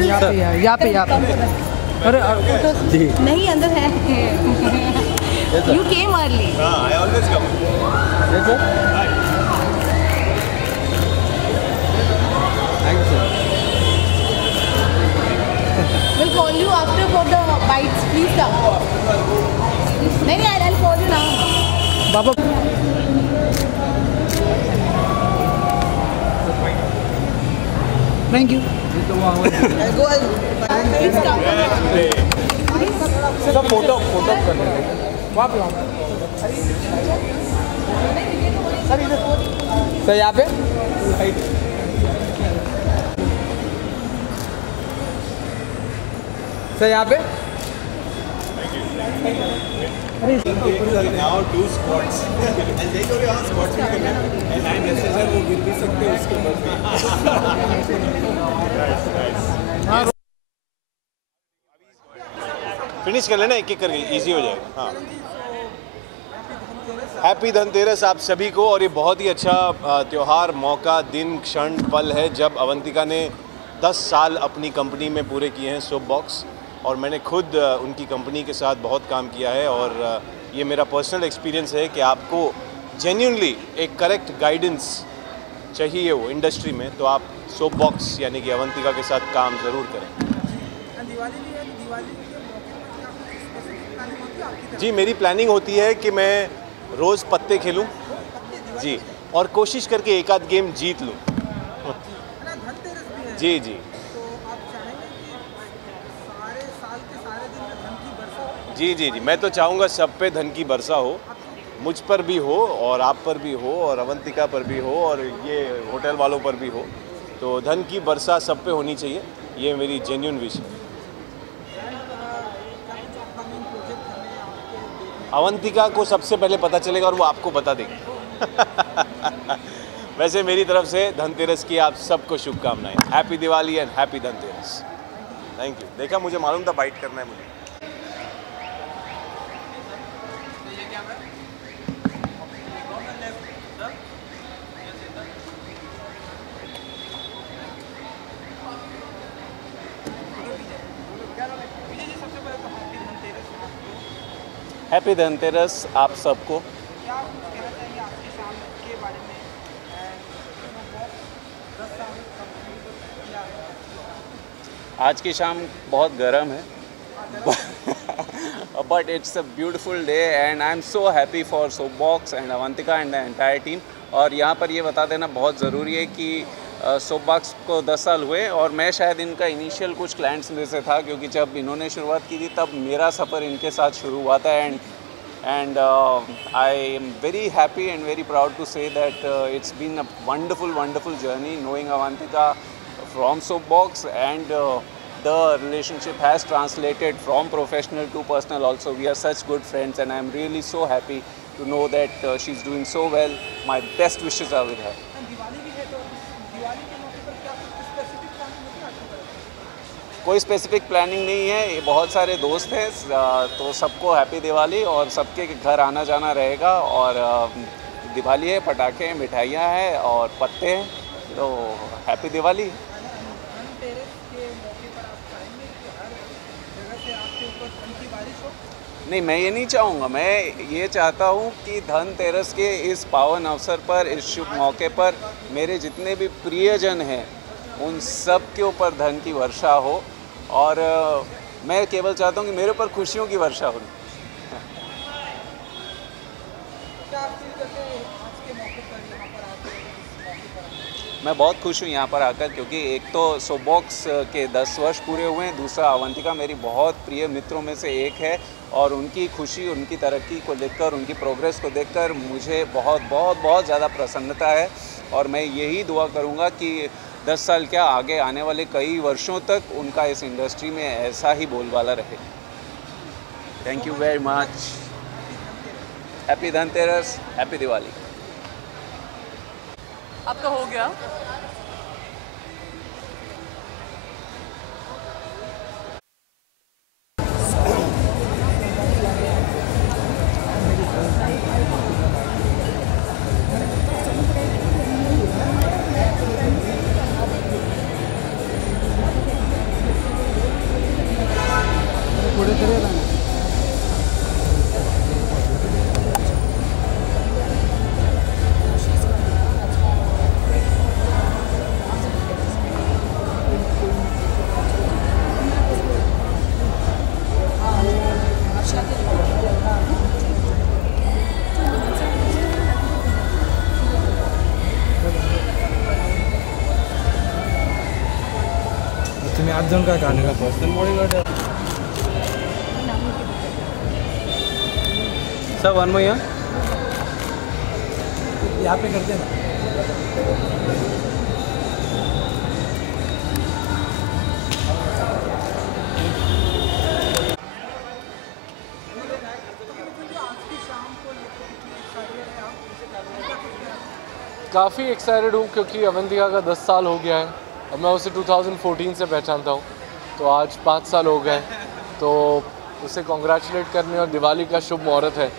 यहाँ पे अरे जी नहीं अंदर है। You came early. I always come. Yes, sir. Thank you, sir. We'll call you after for the bites. Please come. नहीं, I'll call you now. Baba thank you. Please come. सब photo कर लेंगे। वहाँ पे सर यहाँ पे sir यहाँ पे Now do squats. And they go to squats भी करना है। And I'm necessary वो गिर भी सकते हैं उसके बाद में। Nice. फिनिश कर लेना एक एक करके, इजी हो जाएगा। हाँ, हैप्पी धनतेरस आप सभी को। और ये बहुत ही अच्छा त्यौहार, मौका, दिन, क्षण, पल है जब अवंतिका ने 10 साल अपनी कंपनी में पूरे किए हैं सोप बॉक्स। और मैंने खुद उनकी कंपनी के साथ बहुत काम किया है और ये मेरा पर्सनल एक्सपीरियंस है कि आपको जेन्युइनली एक करेक्ट गाइडेंस चाहिए हो इंडस्ट्री में, तो आप सोप बॉक्स यानी कि अवंतिका के साथ काम ज़रूर करें। जी, मेरी प्लानिंग होती है कि मैं रोज़ पत्ते खेलूं जी, और कोशिश करके एक आध गेम जीत लूं। जी जी जी जी जी, मैं तो चाहूँगा सब पे धन की वर्षा हो, मुझ पर भी हो और आप पर भी हो और अवंतिका पर भी हो और ये होटल वालों पर भी हो। तो धन की वर्षा सब पे होनी चाहिए, ये मेरी जेन्युइन विश है। अवंतिका को सबसे पहले पता चलेगा और वो आपको बता देगी। वैसे मेरी तरफ से धनतेरस की आप सबको शुभकामनाएं। Happy Diwali and happy Dhanteras. Thank you. देखा, मुझे मालूम था बाइट करना है मुझे। हैप्पी धनतेरस आप सबको। आज की शाम बहुत गर्म है but it's a beautiful day and I'm so happy for Soapbox and Avantika and the entire team। और यहाँ पर ये बता देना बहुत ज़रूरी है कि सोपबॉक्स को 10 साल हुए और मैं शायद इनका इनिशियल कुछ क्लाइंट्स में से था, क्योंकि जब इन्होंने शुरुआत की थी तब मेरा सफ़र इनके साथ शुरू हुआ था। And I am very happy and very proud to say that it's been a wonderful journey knowing Avantika from Soapbox, and the relationship has translated from professional to personal also. We are such good friends and I am really so happy to know that she's doing so well. My best wishes are with her. कोई specific planning नहीं है, ये बहुत सारे दोस्त हैं, तो सबको हैप्पी दिवाली और सबके घर आना जाना रहेगा। और दिवाली है, पटाखे हैं, मिठाइयाँ हैं और पत्ते हैं, तो हैप्पी दिवाली। नहीं, मैं ये नहीं चाहूँगा। मैं ये चाहता हूँ कि धनतेरस के इस पावन अवसर पर, इस शुभ मौके पर मेरे जितने भी प्रियजन हैं उन सब के ऊपर धन की वर्षा हो। और मैं केवल चाहता हूँ कि मेरे ऊपर खुशियों की वर्षा हो। मैं बहुत खुश हूँ यहाँ पर आकर, क्योंकि एक तो सोपबॉक्स के 10 वर्ष पूरे हुए हैं, दूसरा अवंतिका मेरी बहुत प्रिय मित्रों में से एक है और उनकी खुशी, उनकी तरक्की को देखकर, उनकी प्रोग्रेस को देखकर मुझे बहुत ज़्यादा प्रसन्नता है। और मैं यही दुआ करूँगा कि 10 साल क्या, आगे आने वाले कई वर्षों तक उनका इस इंडस्ट्री में ऐसा ही बोलबाला रहे। Thank you very much. Happy Dhanteras, happy Diwali. आपका हो गया? तुम्ही 8 जण काय काढणे का personal bodyguard sir one more यहाँ पे करते हैं ना काफ़ी एक्साइटेड हूँ क्योंकि अवंतिका का 10 साल हो गया है। अब मैं उसे 2014 से पहचानता हूँ, तो आज 5 साल हो गए, तो उसे कॉन्ग्रेचुलेट करने और दिवाली का शुभ मुहूर्त है,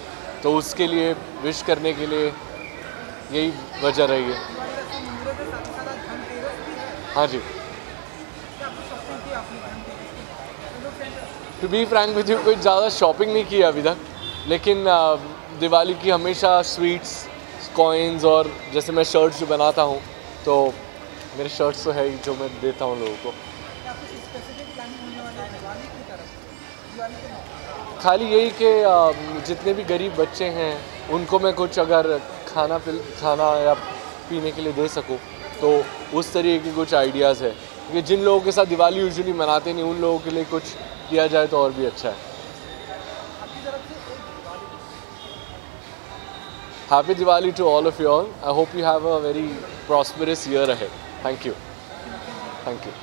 तो उसके लिए विश करने के लिए यही वजह रही है। हाँ जी, to be frank with you कोई ज़्यादा शॉपिंग नहीं की अभी तक, लेकिन दिवाली की हमेशा स्वीट्स, कॉइन्स और जैसे मैं शर्ट्स जो बनाता हूँ, तो मेरे शर्ट्स तो है ही जो मैं देता हूँ लोगों को। खाली यही कि जितने भी गरीब बच्चे हैं उनको मैं कुछ अगर खाना या पीने के लिए दे सकूँ, तो उस तरीके के कुछ आइडियाज़ है, क्योंकि जिन लोगों के साथ दिवाली यूजुअली मनाते नहीं उन लोगों के लिए कुछ किया जाए तो और भी अच्छा है। Happy Diwali to all of you all. I hope you have a very prosperous year ahead. Thank you. Thank you.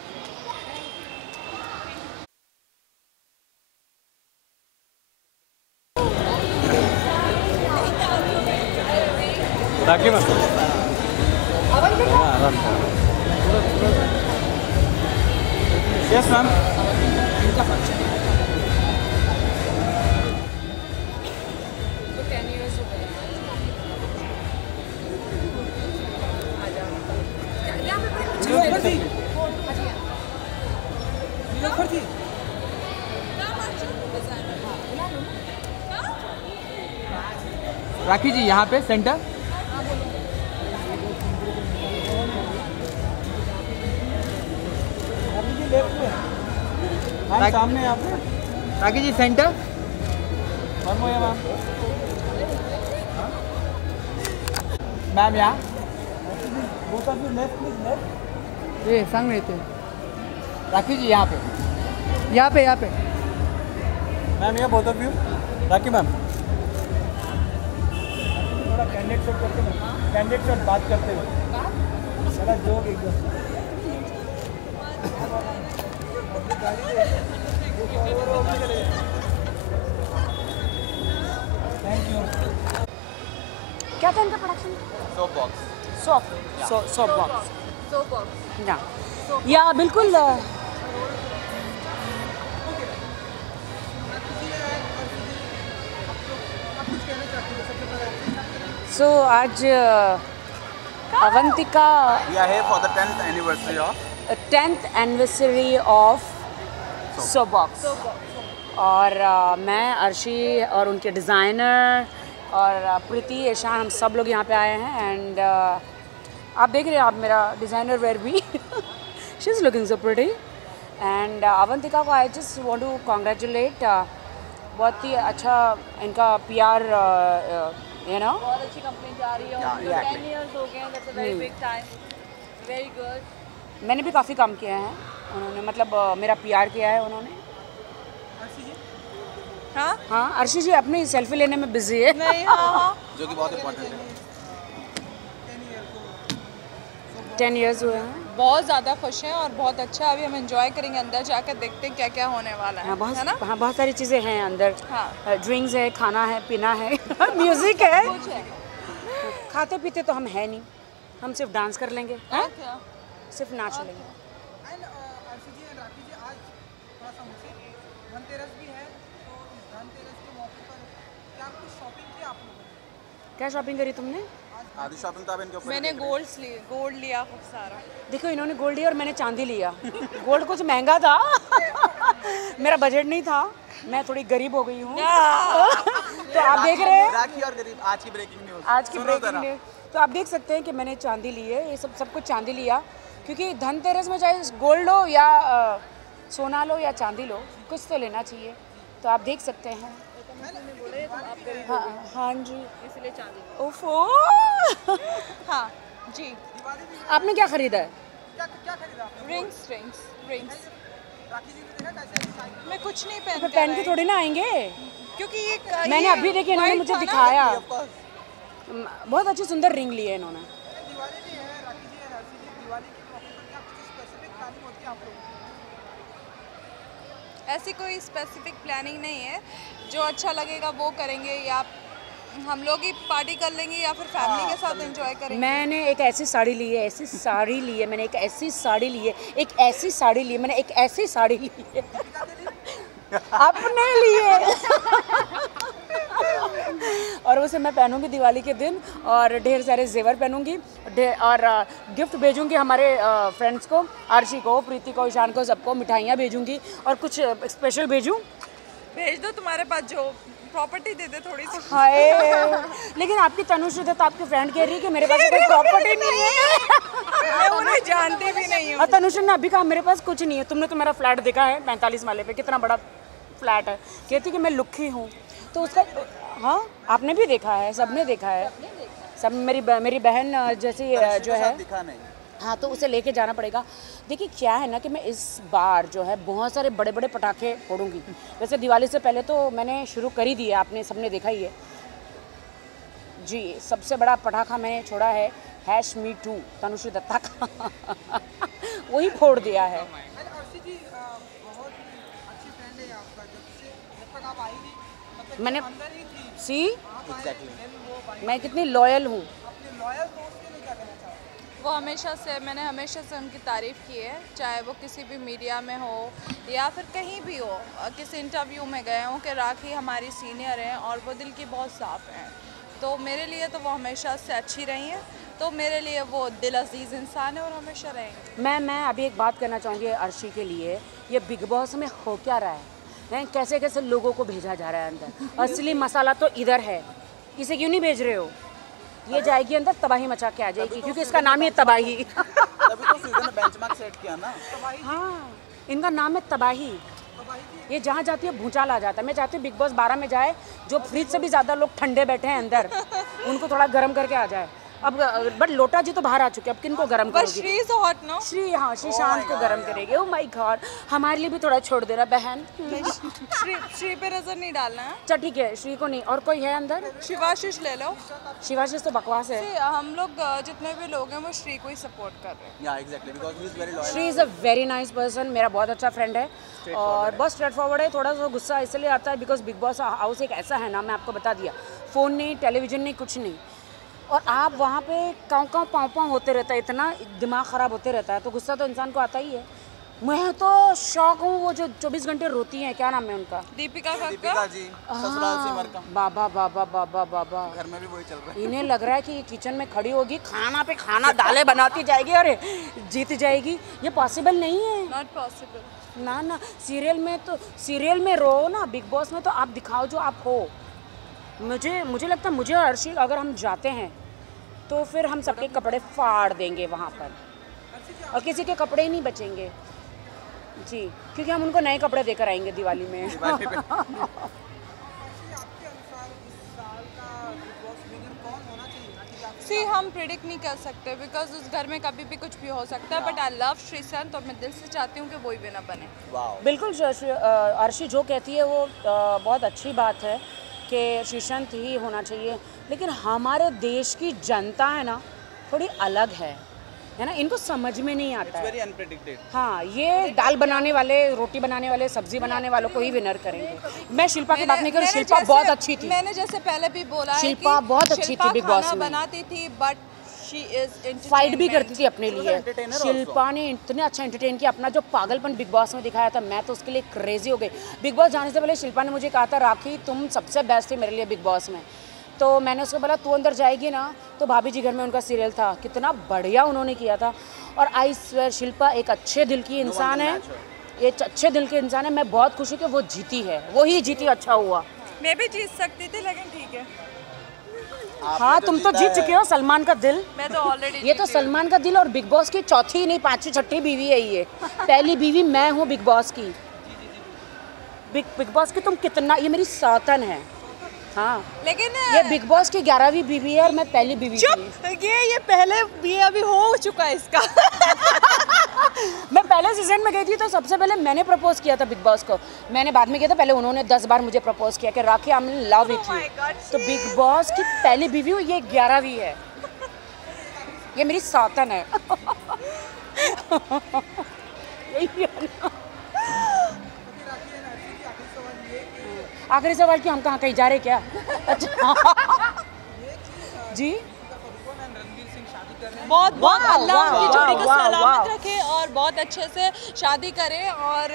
Rakhi ma'am yes ma'am Rakhi ji यहाँ पे सेंटर सामने यहाँ पे राखी जी सेंटर मैम यहाँ ये सांग रहे थे राखी जी यहाँ पे यहाँ पे मैम यहाँ both of you rakhi ma'am थोड़ा कैंडिडेट शॉट करते हुए कैंडिडेट शॉट बात करते हुए थोड़ा जोक एकदम थैंक यू क्या था इनका production? Soap box soap box या बिल्कुल आज Avantika We are here for the 10th anniversary of soap box और मैं अर्शी और उनके डिज़ाइनर और प्रीति ईशान हम सब लोग यहाँ पे आए हैं एंड आप देख रहे हैं आप मेरा डिज़ाइनर वेयर भी she is looking so pretty and Avantika को I just want to congratulate बहुत ही अच्छा इनका PR यू नो बहुत अच्छी कंपनी जा रही है 10 years हो गए that's a very big time very good मैंने भी काफ़ी काम किया है उन्होंने मतलब मेरा PR किया है उन्होंने हाँ अर्शी जी अपनी सेल्फी लेने में बिजी है नहीं हाँ जो कि बहुत इम्पोर्टेंट है 10 years हुए हैं बहुत ज़्यादा खुश हैं और बहुत अच्छा अभी हम एंजॉय करेंगे अंदर जाकर देखते हैं क्या क्या होने वाला है है ना हाँ बहुत सारी चीज़ें हैं अंदर हाँ ड्रिंक्स है खाना है पीना है म्यूज़िक है खाते पीते तो हम है नहीं हम सिर्फ डांस कर लेंगे हाँ क्या सिर्फ नाच लेंगे क्या शॉपिंग करी तुमने? आधी शॉपिंग तो आप इनके ऊपर मैंने गोल्ड लिया खूब सारा देखो इन्होंने गोल्ड लिया और मैंने चांदी लिया गोल्ड कुछ महंगा था मेरा बजट नहीं था मैं थोड़ी गरीब हो गई हूँ तो आप देख रहे हैं राखी और गरीब आज की ब्रेकिंग न्यूज़ आज की ब्रेकिंग न्यूज़ तो आप देख सकते हैं कि मैंने चांदी ली है ये सब कुछ चांदी लिया क्योंकि धनतेरस में चाहे गोल्ड लो या सोना लो या चांदी लो कुछ तो लेना चाहिए तो आप देख सकते हैं हाँ जी इसलिए चांदी ओफो हाँ जी आपने क्या खरीदा है रिंग्स मैं कुछ नहीं पहन तो पहन के थोड़ी ना आएंगे, क्योंकि ये मैंने अभी देखी, इन्होंने मुझे दिखाया। बहुत अच्छी सुंदर रिंग ली है इन्होंने। ऐसी कोई स्पेसिफिक प्लानिंग नहीं है, जो अच्छा लगेगा वो करेंगे, या हम लोग ही पार्टी कर लेंगे या फिर फैमिली के साथ एंजॉय करेंगे। मैंने एक ऐसी साड़ी ली है, ऐसी साड़ी ली है, मैंने एक ऐसी साड़ी ली है, एक ऐसी साड़ी ली है, मैंने एक ऐसी साड़ी ली है अपने लिए और उसे मैं पहनूंगी दिवाली के दिन, और ढेर सारे जेवर पहनूंगी, और गिफ्ट भेजूंगी हमारे फ्रेंड्स को, आरशी को, प्रीति को, ईशान को, सबको मिठाइयाँ भेजूंगी, और कुछ स्पेशल भेजूँ। भेज दो, तुम्हारे पास जो प्रॉपर्टी दे दे थोड़ी सी। हाय, लेकिन आपकी तनुश्री तो आपकी फ्रेंड कह रही है कि मेरे पास कोई प्रॉपर्टी नहीं है। मैं उन्हें जानती भी नहीं हूँ। और तनुश्री ने अभी कहा मेरे पास कुछ नहीं है। तुमने तो मेरा फ्लैट देखा है 45 माले पे, कितना बड़ा फ्लैट है। कहती कि मैं लुक्खी हूँ, तो उसका हाँ आपने भी देखा है, सबने देखा है, सब मेरी बहन जैसी जो है, हाँ, तो उसे लेके जाना पड़ेगा। देखिए क्या है ना कि मैं इस बार जो है बहुत सारे बड़े बड़े पटाखे फोड़ूंगी। वैसे दिवाली से पहले तो मैंने शुरू कर ही दिया, आपने सबने देखा ही है जी। सबसे बड़ा पटाखा मैंने छोड़ा है #MeToo तनुश्री दत्ता का वही फोड़ दिया है। मैंने मैं कितनी लॉयल हूँ। वो मैंने हमेशा से उनकी तारीफ़ की है, चाहे वो किसी भी मीडिया में हो या फिर कहीं भी हो, किसी इंटरव्यू में गए हों, कि राखी हमारी सीनियर हैं और वो दिल की बहुत साफ़ हैं। तो मेरे लिए तो वो हमेशा से अच्छी रही हैं, तो मेरे लिए वो दिल अजीज़ इंसान है और हमेशा रहेंगे। मैं अभी एक बात करना चाहूँगी अर्शी के लिए। ये बिग बॉस में हो क्या रहा है? कैसे कैसे लोगों को भेजा जा रहा है अंदर। असली मसाला तो इधर है, इसे क्यों नहीं भेज रहे हो? ये जाएगी अंदर, तबाही मचा के आ जाएगी, क्योंकि इसका नाम ही है तबाही। तभी तो सीजन में बेंचमार्क सेट किया ना। हाँ, इनका नाम है तबाही। ये जहाँ जाती है भूचाल आ जाता है। मैं चाहती हूँ बिग बॉस 12 में जाए, जो फ्रिज से भी ज़्यादा लोग ठंडे बैठे हैं अंदर, उनको थोड़ा गर्म करके आ जाए। अब बट लोटा जी तो बाहर आ चुके हैं, अब किनको गर्म करोगी? Shree is hot no. Shree, हाँ, श्री शांत को गर्म करेगी। ओह माय गॉड, हमारे लिए भी थोड़ा छोड़ देना बहन। श्री पे नजर नहीं डालना है। अच्छा ठीक है, श्री को नहीं। और कोई है अंदर? शिवाशीष ले लो। शिवाशीष तो बकवास है। हम लोग जितने भी लोग हैं वो श्री को ही सपोर्ट कर रहे हैं। या exactly, because he is very loyal. Shri is a very nice person, मेरा बहुत अच्छा फ्रेंड है और बहुत स्ट्रेट फॉरवर्ड है। थोड़ा सा गुस्सा इसलिए आता है बिकॉज बिग बॉस हाउस एक ऐसा है ना, मैं आपको बता दिया, फ़ोन नहीं, टेलीविज़न नहीं, कुछ नहीं, और आप वहाँ पे काँव काँव पाँव पाँव होते रहता है, इतना दिमाग ख़राब होते रहता है, तो गुस्सा तो इंसान को आता ही है। मैं तो शौक हूँ वो जो 24 घंटे रोती हैं, क्या नाम है उनका? दीपिका जी, ससुराल सिमर का। बाबा बाबा बाबा बाबा, घर में भी वही चल रहा है। इन्हें लग रहा है कि किचन में खड़ी होगी, खाना पे खाना दालें बनाती जाएगी और जीत जाएगी। ये पॉसिबल नहीं है। Not possible. ना, सीरियल में रो ना, बिग बॉस में तो आप दिखाओ जो आप हो। मुझे लगता है, मुझे और अर्शी अगर हम जाते हैं तो फिर हम सबके कपड़े फाड़ देंगे वहाँ पर, और किसी के कपड़े ही नहीं बचेंगे जी, क्योंकि हम उनको नए कपड़े देकर आएंगे दिवाली में। हम प्रिडिक्ट नहीं कर सकते बिकॉज उस घर में कभी भी कुछ भी हो सकता है, बट आई लव श्रीसंत और मैं दिल से चाहती हूँ कि वो ही विनर बने। बिल्कुल, अर्शी जो कहती है वो बहुत अच्छी बात है कि श्रीसंत ही होना चाहिए, लेकिन हमारे देश की जनता है ना थोड़ी अलग है ना, इनको समझ में नहीं आता है। वेरी अनप्रेडिक्टेड। हाँ, ये दाल बनाने वाले, रोटी बनाने वाले, सब्जी बनाने वालों को ही विनर करेंगे। मैं शिल्पा की बात नहीं कर रही, शिल्पा बहुत अच्छी थी। मैंने जैसे पहले भी बोला है शिल्पा बहुत अच्छी थी बिग बॉस में, बनाती थी, बट शी इज फाइट भी करती थी अपने लिए। शिल्पा ने इतने अच्छा एंटरटेन किया, अपना जो पागलपन बिग बॉस में दिखाया था, मैं तो उसके लिए क्रेजी हो गई। बिग बॉस जाने से पहले शिल्पा ने मुझे कहा था, राखी तुम सबसे बेस्ट थी मेरे लिए बिग बॉस में, तो मैंने उसको बोला तू अंदर जाएगी ना, तो भाभी जी घर में उनका सीरियल था, कितना बढ़िया उन्होंने किया था। और आई स्वेयर शिल्पा एक अच्छे दिल की इंसान है, एक अच्छे दिल के इंसान है। मैं बहुत खुश हूँ कि वो जीती है, वो ही जीती, अच्छा हुआ। मैं भी जीत सकती थी लेकिन ठीक है। हाँ, तुम तो जीत चुके हो सलमान का दिल। मैं तो ऑलरेडी ये तो सलमान का दिल और बिग बॉस की चौथी नहीं 5वीं 6ठी बीवी है ये। पहली बीवी मैं हूँ बिग बॉस की। बिग बॉस की तुम कितना, ये मेरी सौतन है। हाँ, लेकिन ये बिग बॉस की 11वीं बीवी है और मैं पहली बीवी थी। ये पहले भी अभी हो चुका है इसका। मैं पहले सीजन में गई थी तो सबसे पहले मैंने प्रपोज किया था बिग बॉस को। मैंने बाद में किया था, पहले उन्होंने 10 बार मुझे प्रपोज किया कि Rakhi I am in love with you. तो बिग बॉस की पहली बीवी हूँ, ये 11वीं है, ये मेरी सौतन है। यही है ना। आखिरी सवाल कि हम कहीं जा रहे क्या? अच्छा जी, बहुत बहुत अल्लाह उनकी जोड़ी को सलामत रखे और बहुत अच्छे से शादी करे। और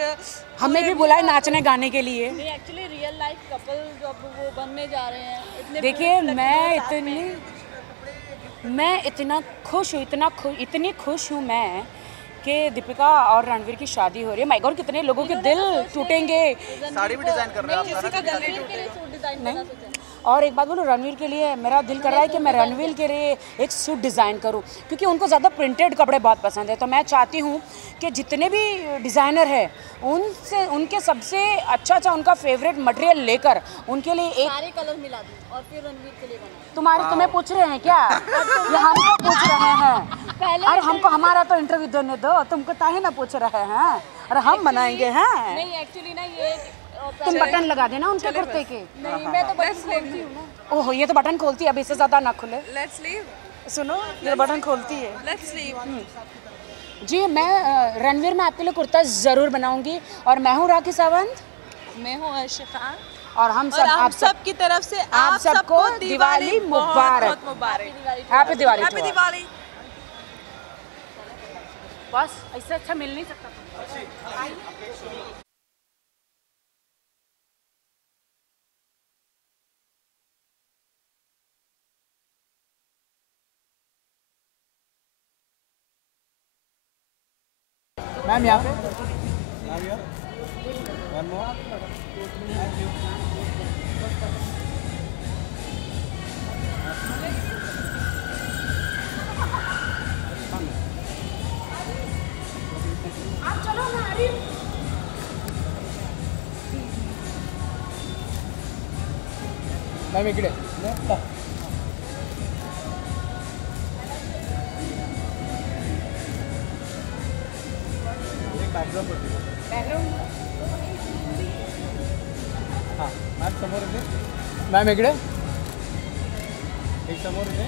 हमें भी बुलाए नाचने गाने के लिए। एक्चुअली रियल लाइफ कपल जब वो बनने जा रहे हैं, देखिए मैं इतना खुश हूँ, इतनी खुश हूँ मैं कि दीपिका और रणवीर की शादी हो रही है। माय गॉड, कितने लोगों के दिल टूटेंगे। साड़ी भी डिजाइन कर रहे हैं नहीं, और एक बात बोलो, रणवीर के लिए मेरा दिल कर रहा है कि मैं रणवीर के लिए एक सूट डिज़ाइन करूं, क्योंकि उनको ज़्यादा प्रिंटेड कपड़े बहुत पसंद है। तो मैं चाहती हूं कि जितने भी डिज़ाइनर हैं उनके सबसे अच्छा उनका फेवरेट मटेरियल लेकर उनके लिए एक सारे कलर मिला दूं और फिर रणवीर के लिए बनाऊं। तुम्हें पूछ रहे हैं क्या? ये हमको पूछ रहे हैं। अरे हमको हमारा तो इंटरव्यू देने दो, तुमको ताहे ना पूछ रहे हैं। अरे हम बनाएंगे हैं। नहीं एक्चुअली ना ये तुम बटन लगा देना उनके कुर्ते के। नहीं, मैं तो बटन खोलती हूँ ना। ओहो, ये तो बटन खोलती है, अब इससे ज़्यादा ना खुले। Let's leave. सुनो, ये बटन खोलती है। Let's leave. जी, मैं रणवीर में आपके लिए कुर्ता ज़रूर बनाऊंगी। और मैं हूँ राखी सावंत, मैं हूँ अर्शी खान, और हम और सब आप सब की तरफ से आप सबको दिवाली मुबारक। बहुत मुबारक। हैप्पी दिवाली। हैप्पी दिवाली। बस इससे अच्छा मिल नहीं सकता। मैम यहाँ पे one more. Thank you. Ma'am इकडे बॅकग्राऊंड हां मॅम समोर इथे, मॅम इकडे एक समोर इथे।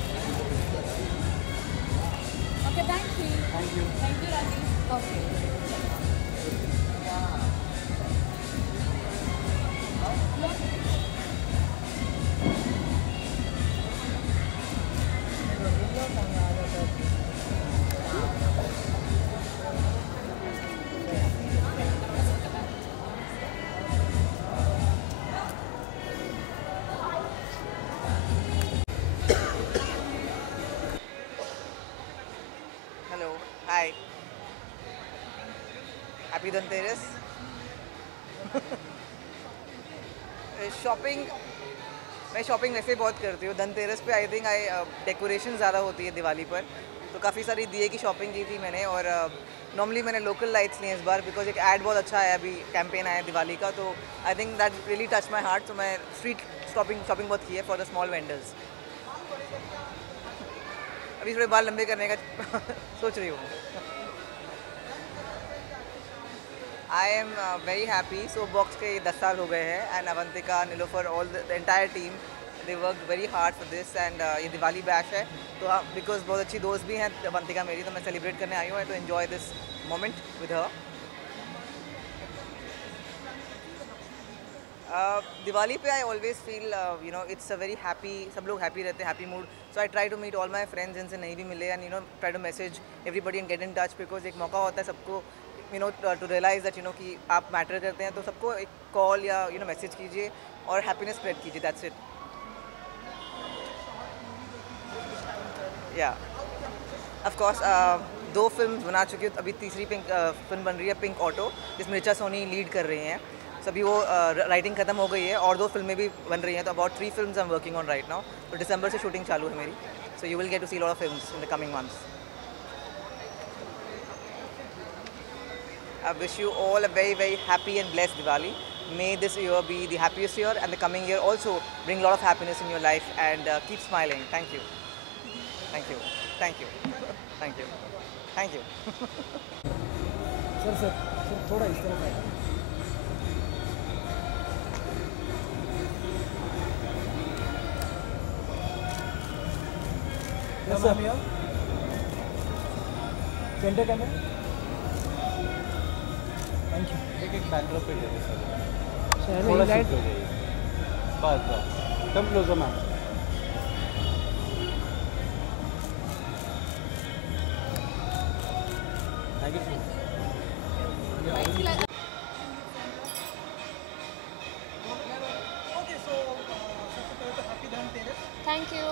Okay, thank you. Thank you. Thank you rakhi. Okay. Hello, hi, happy Dhanteras. मैं शॉपिंग वैसे बहुत करती हूँ। धनतेरस पे आई थिंक डेकोरेशन ज़्यादा होती है दिवाली पर, तो काफ़ी सारी दिए की शॉपिंग की थी मैंने। और नॉर्मली मैंने लोकल लाइट्स लिए इस बार, बिकॉज एक ऐड बहुत अच्छा आया, अभी कैंपेन आया दिवाली का, तो I think that really touch my heart. तो मैं स्ट्रीट शॉपिंग बहुत की है फॉर द स्मॉल वेंडर्स। अभी थोड़े बाल लंबे करने का सोच रही हूँ। I am very happy. Soapbox के 10 साल हो गए हैं, and Avantika, Nilofer, all the entire team, they work very hard for this. And ये दिवाली बैश है, तो बिकॉज बहुत अच्छी दोस्त भी हैं अवंतिका मेरी, तो मैं सेलिब्रेट करने आई हूँ तो enjoy this moment with her. Diwali पे I always feel you know it's a very happy, सब लोग हैप्पी रहते हैं, happy mood. So I try to meet all my friends जिनसे नहीं भी मिले, and you know try to message everybody and get in touch, because एक मौका होता है सबको you know to realise that you know कि आप मैटर करते हैं, तो सबको एक कॉल या यू नो मैसेज कीजिए और हैप्पीनेस स्प्रेड कीजिए, दैट्स इट। या ऑफ कोर्स 2 फिल्म बना चुकी हूँ, अभी तीसरी फिल्म बन रही है पिंक ऑटो, जिसमें ऋचा सोनी लीड कर रही हैं। सभी वो राइटिंग खत्म हो गई है और 2 फिल्में भी बन रही हैं, तो about 3 films I am working on right now. तो दिसंबर से शूटिंग चालू है मेरी, so you will get to see lot of films in the coming months. I wish you all a very, very happy and blessed Diwali. May this year be the happiest year, and the coming year also bring a lot of happiness in your life, and keep smiling. Thank you. Thank you. Thank you. Thank you. Thank you. Sir थोड़ा इस तरफ आए। Yes, sir. Centre करना है। Thank you. एक backdrop पे दे दो sir, चलो थोड़ा ये लाइट शिफ्ट हो जाइए। बस come closer ma'am. Thank you. Thank you.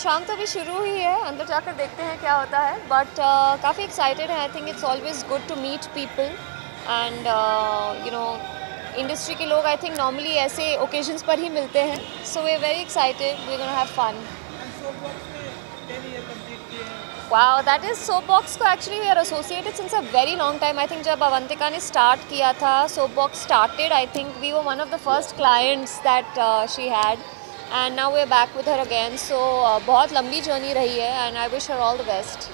शाम तो अभी शुरू ही है, अंदर जाकर देखते हैं क्या होता है, बट काफ़ी एक्साइटेड है। I think it's always good to meet people and you know industry के लोग आई थिंक नॉर्मली ऐसे ओकेजन्स पर ही मिलते हैं, so we are very excited, we are gonna have fun. Wow, that is Soapbox को actually we are associated since a very long time. I think जब अवंतिका ने start किया था, Soapbox started. I think we were one of the first clients that she had, and now we are back with her again. So बहुत लंबी journey रही है, and I wish her all the best.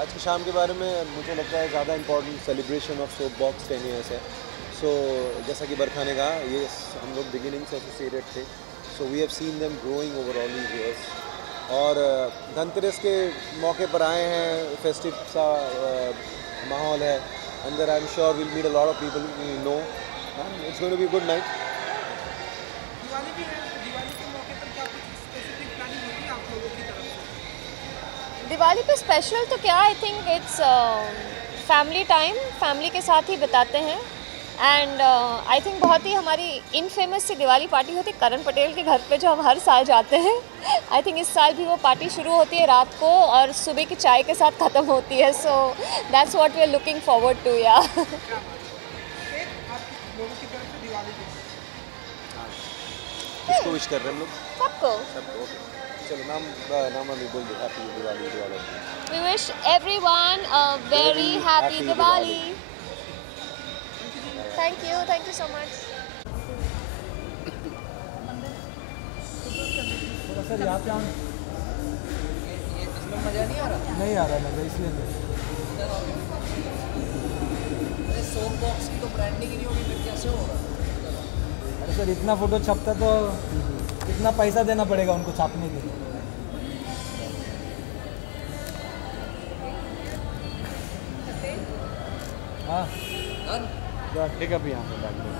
आज की शाम के बारे में मुझे लगता है ज़्यादा important celebration of Soapbox 10 years है। सो जैसा कि बरखा ने कहा, ये हम लोग बिगिनिंग से एसोसिएटेड थे, so we have seen them growing over all these years. और धनतेरस के मौके पर आए हैं, फेस्टिव सा माहौल है अंदर। I am sure will meet a lot of people we know, it's going to be good night. Diwali भी है, दिवाली के मौके पर क्या कुछ स्पेसिफिक प्लानिंग होती है आप लोगों की तरफ से? दिवाली पे स्पेशल तो क्या, आई think it's family time, family के साथ ही बिताते हैं। एंड आई थिंक बहुत ही हमारी इनफेमस सी दिवाली पार्टी होती है करण पटेल के घर पे, जो हम हर साल जाते हैं। आई थिंक इस साल भी वो पार्टी शुरू होती है रात को और सुबह की चाय के साथ ख़त्म होती है। So that's what we are looking forward to. या आप लोगों की तरफ से दिवाली पे किसको विश कर रहे हैं हम लोग? सबको। सबको। चलो नाम अभी बोल दो। Happy Diwali. We wish everyone a very happy Diwali. Thank you so much. थोड़ा सर यहाँ पे इसमें मज़ा नहीं आ रहा? नहीं आ रहा मज़ा, इसलिए तो। अरे Soapbox की तो ब्रांडिंग ही नहीं होगी, फिर कैसे होगा? अरे सर इतना फ़ोटो छपता तो कितना पैसा देना पड़ेगा उनको छापने के लिए। हाँ ठीक है, अभी यहाँ पे बैकड्रॉप।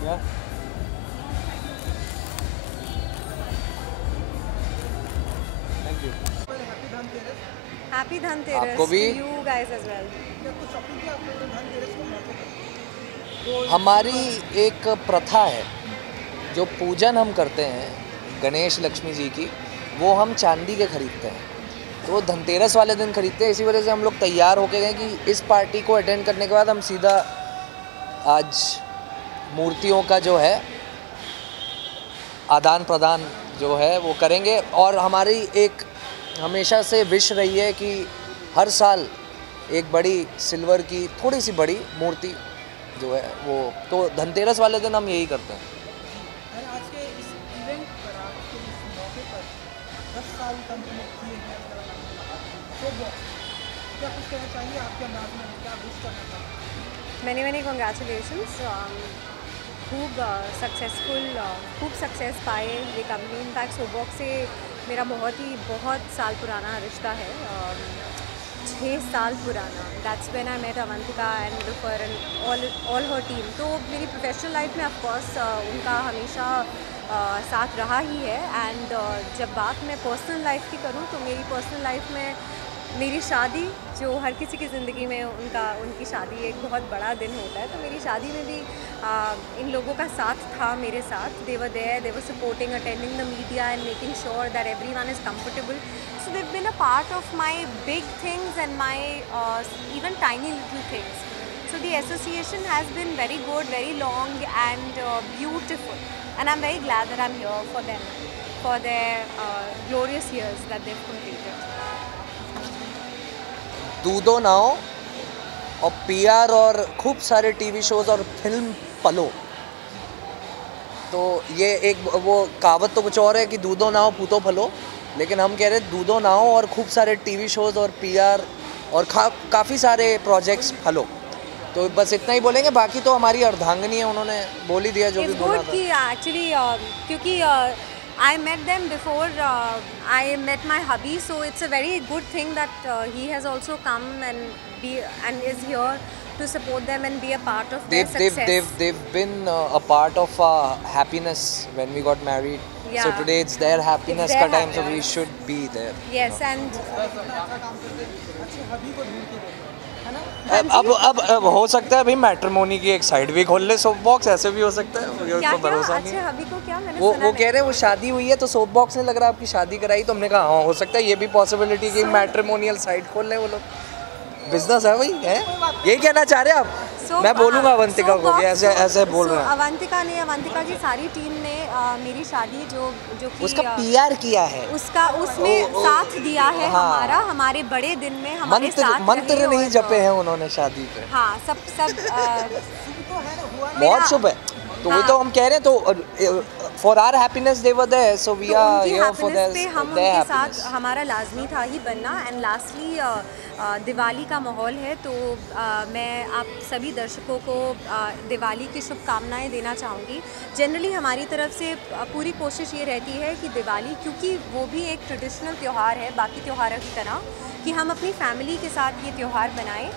क्या? Thank you. हैप्पी धनतेरस आपको भी। You guys as well. हमारी एक प्रथा है, जो पूजन हम करते हैं गणेश लक्ष्मी जी की, वो हम चांदी के खरीदते हैं। तो धनतेरस वाले दिन खरीदते हैं, इसी वजह से हम लोग तैयार होके गए कि इस पार्टी को अटेंड करने के बाद हम सीधा आज मूर्तियों का जो है आदान प्रदान जो है वो करेंगे। और हमारी एक हमेशा से विश रही है कि हर साल एक बड़ी सिल्वर की थोड़ी सी बड़ी मूर्ति जो है वो, तो धनतेरस वाले दिन हम यही करते हैं। आज के इस इवेंट पर, आपके इस मौके पर 10 साल कंप्लीट किए हैं Soapbox, क्या कुछ कहना चाहिए आपके अंदाज में, क्या विश करना चाहिए? Many congratulations. खूब सक्सेसफुल, खूब सक्सेस पाए ये कंपनी। इनफैक्ट Soapbox से मेरा बहुत साल पुराना रिश्ता है, 6 साल पुराना। That's when I met Avantika and Nilufar and all her team. तो मेरी प्रोफेशनल लाइफ में ऑफकोर्स उनका हमेशा साथ रहा ही है। एंड जब बात मैं पर्सनल लाइफ की करूँ तो मेरी पर्सनल लाइफ में मेरी शादी, जो हर किसी की ज़िंदगी में उनकी शादी एक बहुत बड़ा दिन होता है, तो मेरी शादी में भी इन लोगों का साथ था मेरे साथ। They were there, they were supporting, attending the media and making sure that everyone is comfortable. So they've been a part of my big things and my even tiny little things. So the association has been very good, very long and beautiful, and I'm very glad that I'm here for them, for their glorious years that they've completed. दूधो नाओ और PR और खूब सारे TV shows और film पलो। तो ये एक वो कहावत तो कुछ और है कि दूधो नाव पूतो फलो, लेकिन हम कह रहे हैं दूधो नाव और खूब सारे TV शोज़ और PR और काफ़ी सारे प्रोजेक्ट्स फलो। तो बस इतना ही बोलेंगे, बाकी तो हमारी अर्धांगिनी है, उन्होंने बोल ही दिया जो भी बोलना था। कि एक्चुअली क्योंकि I met them before I met my hubby, so it's a very good thing that he has also come and is here to support them and be a part of their success. They've been a part of our happiness when we got married. Yeah. So today it's their happiness ka time, so we should be there. Yes, and अब हो सकता है भाई matrimony की एक side भी खोल ले सोप बॉक्स, ऐसे भी हो सकता है, क्या तो भरोसा नहीं अच्छे हबी को क्या मैंने वो कह रहे हैं वो शादी हुई है तो सोप बॉक्स ने लग रहा है आपकी शादी कराई, तो हमने कहा हाँ हो सकता है ये भी पॉसिबिलिटी कि मैट्रिमोनियल साइड खोल ले वो लोग। बिजनेस है भाई, है यही कहना चाह रहे हैं आप? मैं बोलूँगा अवंतिका को कि ऐसे बोल रहे हैं। अवंतिका की सारी टीम ने मेरी शादी जो कि उसका PR किया है, उसमें साथ दिया है। हाँ, हमारे बड़े दिन में हमारे साथ मंत्र नहीं जपे हैं उन्होंने शादी पे। हाँ, सब बहुत शुभ है, तो वही तो हम कह रहे हैं, तो for our happiness they were there, so we are here for there. हम उनके साथ हमारा लाजमी था ही बनना। एंड लास्टली दिवाली का माहौल है, तो मैं आप सभी दर्शकों को दिवाली की शुभकामनाएं देना चाहूँगी। जनरली हमारी तरफ से पूरी कोशिश ये रहती है कि दिवाली, क्योंकि वो भी एक ट्रेडिशनल त्यौहार है बाकी त्योहारों की तरह, कि हम अपनी फैमिली के साथ ये त्यौहार बनाएं,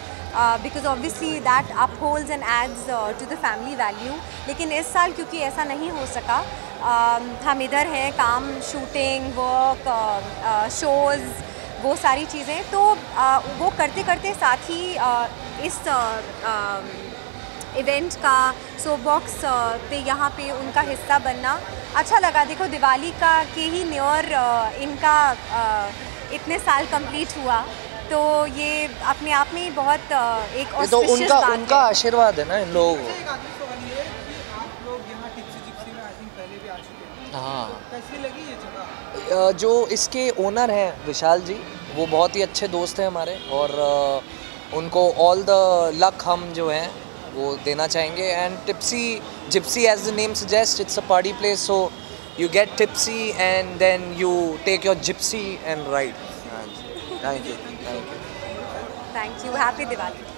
because obviously that upholds and adds to the family value. लेकिन इस साल क्योंकि ऐसा नहीं हो सका, हम इधर हैं, काम, शूटिंग, वर्क, शोज़, वो सारी चीज़ें, तो वो करते करते साथ ही इस इवेंट का सोप बॉक्स पे यहाँ पे उनका हिस्सा बनना अच्छा लगा। देखो दिवाली का के ही नियर इनका इतने साल कंप्लीट हुआ, तो ये अपने आप में ही बहुत एक तो उनका आशीर्वाद है ना इन लोगों को। हाँ, कैसी लगी ये जगह? जो इसके ओनर हैं विशाल जी, वो बहुत ही अच्छे दोस्त हैं हमारे, और उनको ऑल द लक हम जो हैं वो देना चाहेंगे। And tipsy gypsy as the name suggest, it's a party place, so you get tipsy and then you take your gypsy and ride. Thank you, thank you, thank you. Happy Diwali.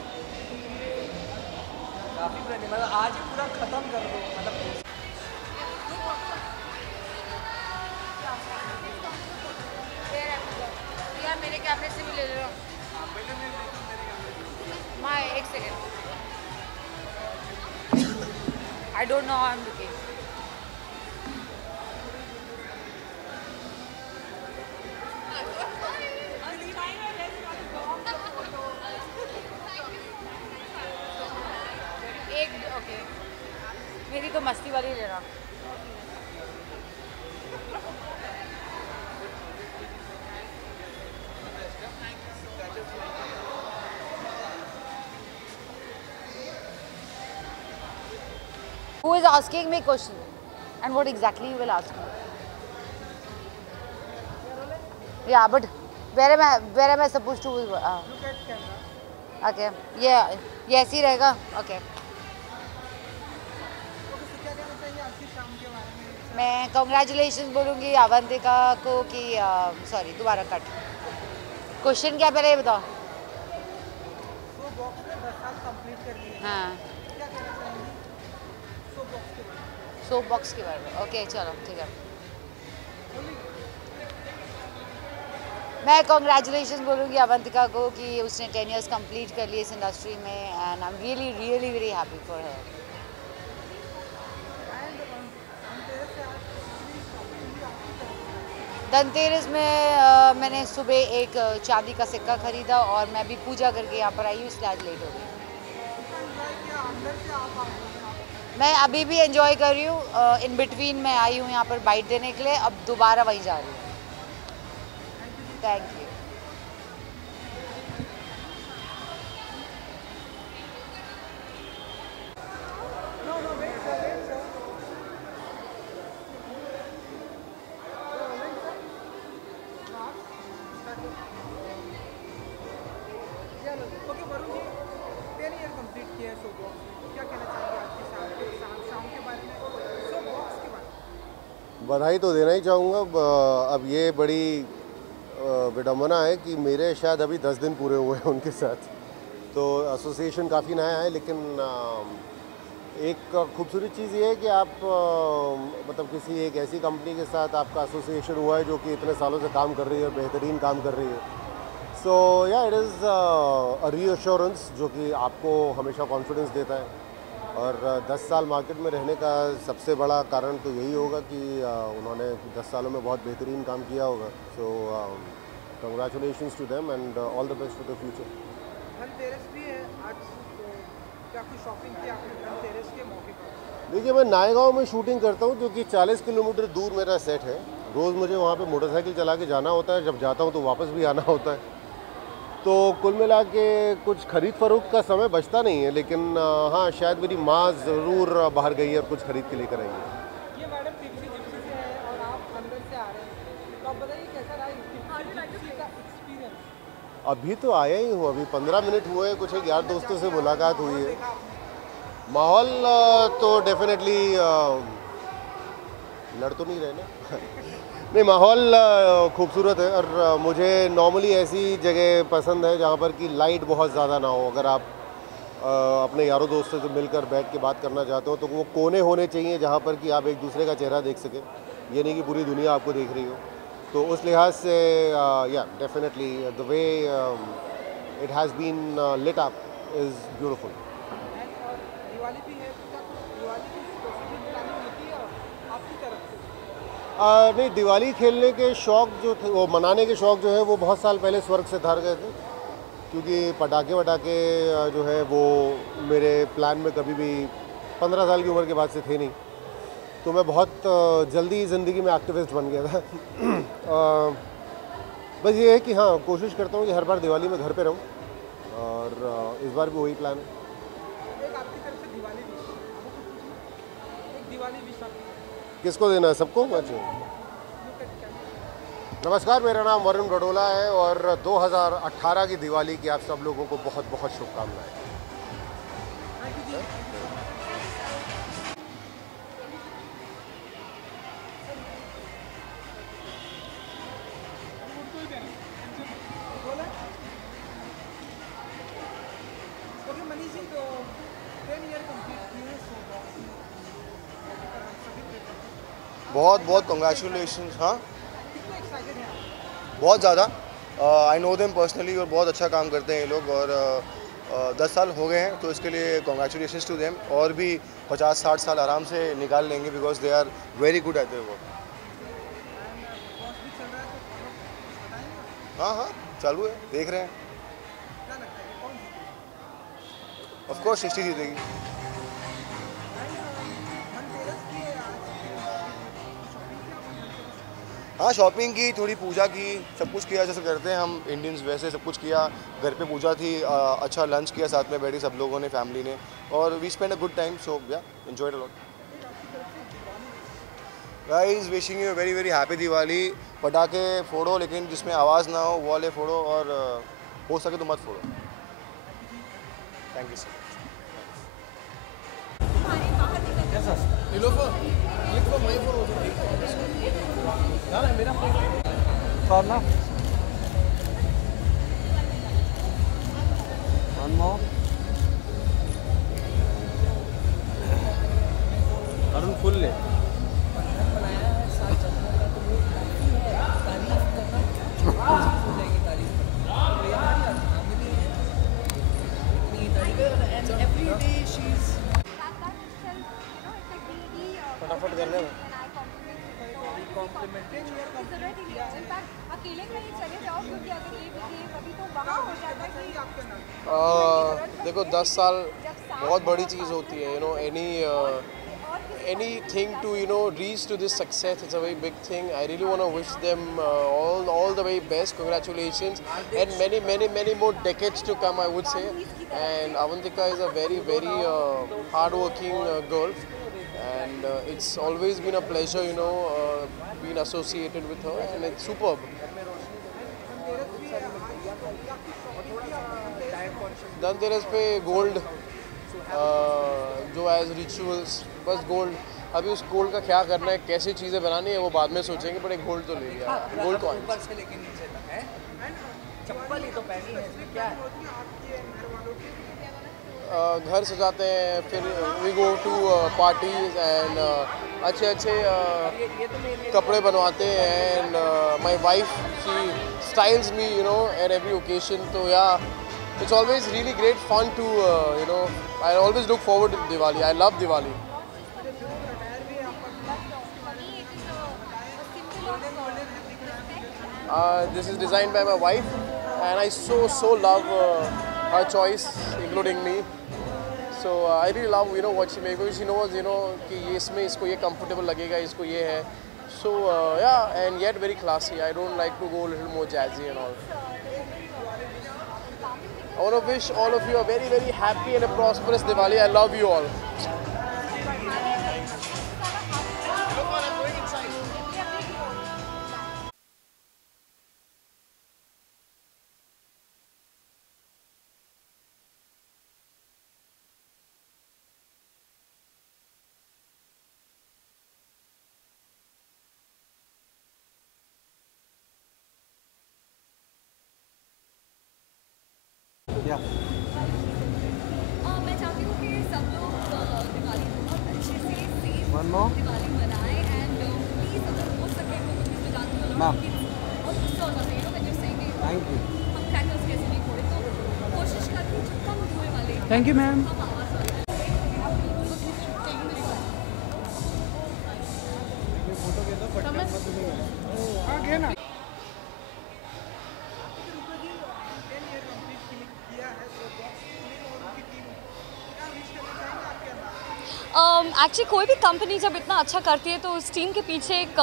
आज ही पूरा खत्म कर दो, मतलब मेरे कैमरे से भी ले लो। माय एक second, I don't know, I am looking. एक ओके, मेरी तो मस्ती वाली ले रहा। Who is asking me question, and what exactly you will ask me? Yeah, but where am I supposed to? look at camera. Okay, yeah, ये ऐसे ही रहेगा. Okay. क्या कहना चाहिए आज की शाम के बारे में? मैं congratulations बोलूँगी अवंतिका को कि sorry दोबारा कट. क्वेश्चन क्या पहले ये बताओ. सो बॉक्स में 10 साल कंप्लीट कर लिए। हाँ. क्या कहना चाहेंगी सो बॉक्स के बारे में? सोप बॉक्स के बारे में. ओके चलो ठीक है. मैं कॉन्ग्रेचुलेशंस बोलूँगी अवंतिका को कि उसने 10 इयर्स कंप्लीट कर लिए इस इंडस्ट्री में, and I am really really very happy for her. Dhanteras में मैंने सुबह एक चांदी का सिक्का खरीदा और मैं भी पूजा करके यहाँ पर आई हूँ, इसलिए आज लेट हो गई. मैं अभी भी एंजॉय कर रही हूँ. इन बिटवीन मैं आई हूँ यहाँ पर बाइट देने के लिए, अब दोबारा वहीं जा रही हूँ. Thank you. Okay Varun ji, बधाई तो देना ही चाहूँगा। अब ये बड़ी विडम्बना है कि मेरे शायद अभी 10 दिन पूरे हुए हैं उनके साथ, तो एसोसिएशन काफ़ी नया है। लेकिन एक खूबसूरत चीज़ ये है कि आप मतलब किसी एक ऐसी कंपनी के साथ आपका एसोसिएशन हुआ है जो कि इतने सालों से काम कर रही है, बेहतरीन काम कर रही है। सो या इट इज़ अ रीअश्योरेंस जो कि आपको हमेशा कॉन्फिडेंस देता है। और 10 साल मार्केट में रहने का सबसे बड़ा कारण तो यही होगा कि उन्होंने 10 सालों में बहुत बेहतरीन काम किया होगा। So congratulations to them and all the best for the future. Dhanteras भी है आज, तो क्या कुछ शॉपिंग की आपने धनतेरस के मौके पर? देखिए, मैं नायगांव में शूटिंग करता हूँ जो कि 40 किलोमीटर दूर मेरा सेट है। रोज़ मुझे वहाँ पे मोटरसाइकिल चला के जाना होता है, जब जाता हूँ तो वापस भी आना होता है। तो कुल मिला के कुछ खरीद फरोख्त का समय बचता नहीं है। लेकिन हाँ, शायद मेरी माँ ज़रूर बाहर गई है और कुछ खरीद के लेकर आई है। ये मैडम टिप्सी जिप्सी से है और आप अंदर से आ रहे हैं, तो आप बताइए कैसा रहा टिप्सी का एक्सपीरियंस? अभी तो आया ही हूँ, अभी 15 मिनट हुए हैं। कुछ एक यार दोस्तों से मुलाकात हुई है। माहौल तो डेफिनेटली लड़ तो नहीं रहे ना नहीं, माहौल खूबसूरत है। और मुझे नॉर्मली ऐसी जगह पसंद है जहाँ पर कि लाइट बहुत ज़्यादा ना हो। अगर आप अपने यारों दोस्तों से मिलकर बैठ के बात करना चाहते हो तो वो कोने होने चाहिए जहाँ पर कि आप एक दूसरे का चेहरा देख सकें, ये नहीं कि पूरी दुनिया आपको देख रही हो। तो उस लिहाज से या definitely the way it has been lit up is beautiful. Diwali भी है, तो क्या दिवाली की स्पेसिफिक प्लानिंग होती है आपकी तरफ से? नहीं, दिवाली खेलने के शौक़ जो थे, वो मनाने के शौक़ जो है वो बहुत साल पहले स्वर्ग से धार गए थे। क्योंकि पटाखे वटाखे जो है वो मेरे प्लान में कभी भी 15 साल की उम्र के बाद से थे नहीं। तो मैं बहुत जल्दी ज़िंदगी में एक्टिविस्ट बन गया था। बस ये है कि हाँ, कोशिश करता हूँ कि हर बार दिवाली में घर पे रहूँ और इस बार भी वही प्लान है। एक आपकी तरफ से दिवाली विश, एक दिवाली विश आपकी किसको देना है? सबको? अच्छा, नमस्कार, मेरा नाम वरुण गडोला है और 2018 की दिवाली की आप सब लोगों को बहुत बहुत शुभकामनाएं। ओके मनीष जी, तो 10 ईयर कंप्लीट किए हैं शोबॉक्स में, बहुत बहुत कंग्रेचुलेशंस। हाँ, कितने एक्साइटेड हैं आप? बहुत ज़्यादा। आई नो देम पर्सनली और बहुत अच्छा काम करते हैं ये लोग। और 10 साल हो गए हैं, तो इसके लिए कंग्रेचुलेशंस टू देम। और भी 50-60 साल आराम से निकाल लेंगे because they are very good at their work. हाँ हाँ, चालू है, देख रहे हैं। ऑफ कोर्स सृष्टि जीतेगी। हाँ, शॉपिंग की, थोड़ी पूजा की, सब कुछ किया जैसे करते हैं हम इंडियंस, वैसे सब कुछ किया। घर पे पूजा थी, अच्छा लंच किया, साथ में बैठी सब लोगों ने, फैमिली ने, और we spend a good time. So yeah, enjoyed a lot. Guys, wishing you very very happy Diwali. पटाखे फोड़ो लेकिन जिसमें आवाज़ ना हो वो वाले फोड़ो, और हो सके तो मत फोड़ो। Thank you sir. Corner. One more. Arun full ले। फटाफट कर ले। अकेले कहीं चले जाओ, क्योंकि अगर ये कभी तो वहाँ हो जाता है कि देखो 10 साल बहुत बड़ी चीज़ होती है। You know, anything to reach to this success, it's a very big thing. I really want to wish them all the very best. Congratulations, and many more decades to come, I would say. And Avantika is a very hard-working girl, and it's always been a pleasure, being associated with her, and it's superb. Dhanteras पे gold जो as rituals, बस gold अभी उस gold का क्या करना है, कैसी चीज़ें बनानी है वो बाद में सोचेंगे, बट एक गोल्ड तो ले लिया, गोल्ड कॉइन। ऊपर से लेके नीचे तक है, चप्पल ही तो पहनी है, इसमें क्या है? घर सजाते हैं, फिर we go to parties and अच्छे अच्छे कपड़े बनवाते हैं and my wife she styles me you know at every occasion. तो या it's always really great fun to you know, I always look forward to Diwali, I love Diwali. This is designed by my wife and I so love her choice including me. So I really love you know what she makes, because she knows you know कि ये इसमें इसको ये comfortable लगेगा, इसको ये है. So yeah, and yet very classy. I don't like to go a little more jazzy and all. I want to wish all of you a very happy and a prosperous Diwali. I love you all. मैं चाहती हूँ कि सब लोग दिवाली बहुत अच्छे से safe One more. Diwali मनाएं एंड प्लीज अगर हो सके तो प्लीज जानती हूँ Ma'am. बहुत गुस्सा हो जाता है when you saying Thank you. हम क्रैकर्स कैसे नहीं फोड़े, तो कोशिश करती हूँ जो कम धुएं वाले थैंक यू मैम। कम आवाज़ वाले आगे ना एक्चुअली कोई भी कंपनी जब इतना अच्छा करती है तो उस टीम के पीछे एक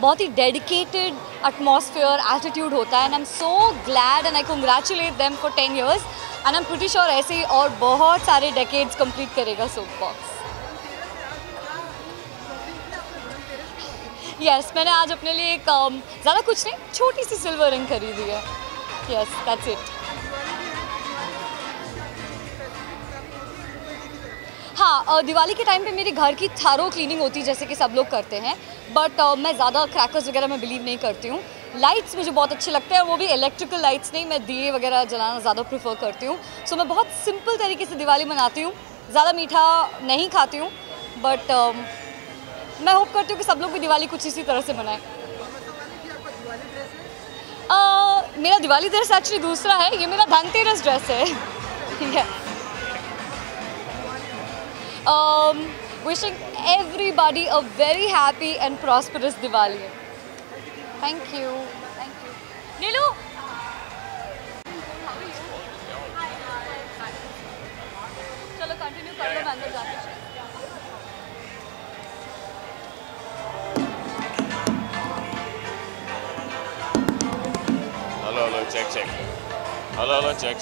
बहुत ही डेडिकेटेड एटमॉस्फेयर एटीट्यूड होता है and I am so glad and I congratulate them for 10 years and I am pretty sure ऐसे ही और बहुत सारे डेकेड्स कंप्लीट करेगा सोपबॉक्स। यस मैंने आज अपने लिए एक ज़्यादा कुछ नहीं, छोटी सी सिल्वर रिंग खरीदी है। Yes that's it. हाँ दिवाली के टाइम पे मेरे घर की थारो क्लीनिंग होती है जैसे कि सब लोग करते हैं, बट मैं ज़्यादा क्रैकर्स वगैरह में बिलीव नहीं करती हूँ। लाइट्स मुझे बहुत अच्छे लगते हैं, वो भी इलेक्ट्रिकल लाइट्स नहीं, मैं दिए वगैरह जलाना ज़्यादा प्रेफर करती हूँ। सो मैं बहुत सिंपल तरीके से दिवाली मनाती हूँ, ज़्यादा मीठा नहीं खाती हूँ, बट मैं होप करती हूँ कि सब लोग भी दिवाली कुछ इसी तरह से मनाएं। मेरा दिवाली ड्रेस एक्चुअली दूसरा है, ये मेरा धनतेरस ड्रेस है। Wishing everybody a very happy and prosperous Diwali. Thank you. Thank you. Nilu. चलो कंटिन्यू कर लो, मैं अंदर जाती हूँ। Hello, check. Hello, check.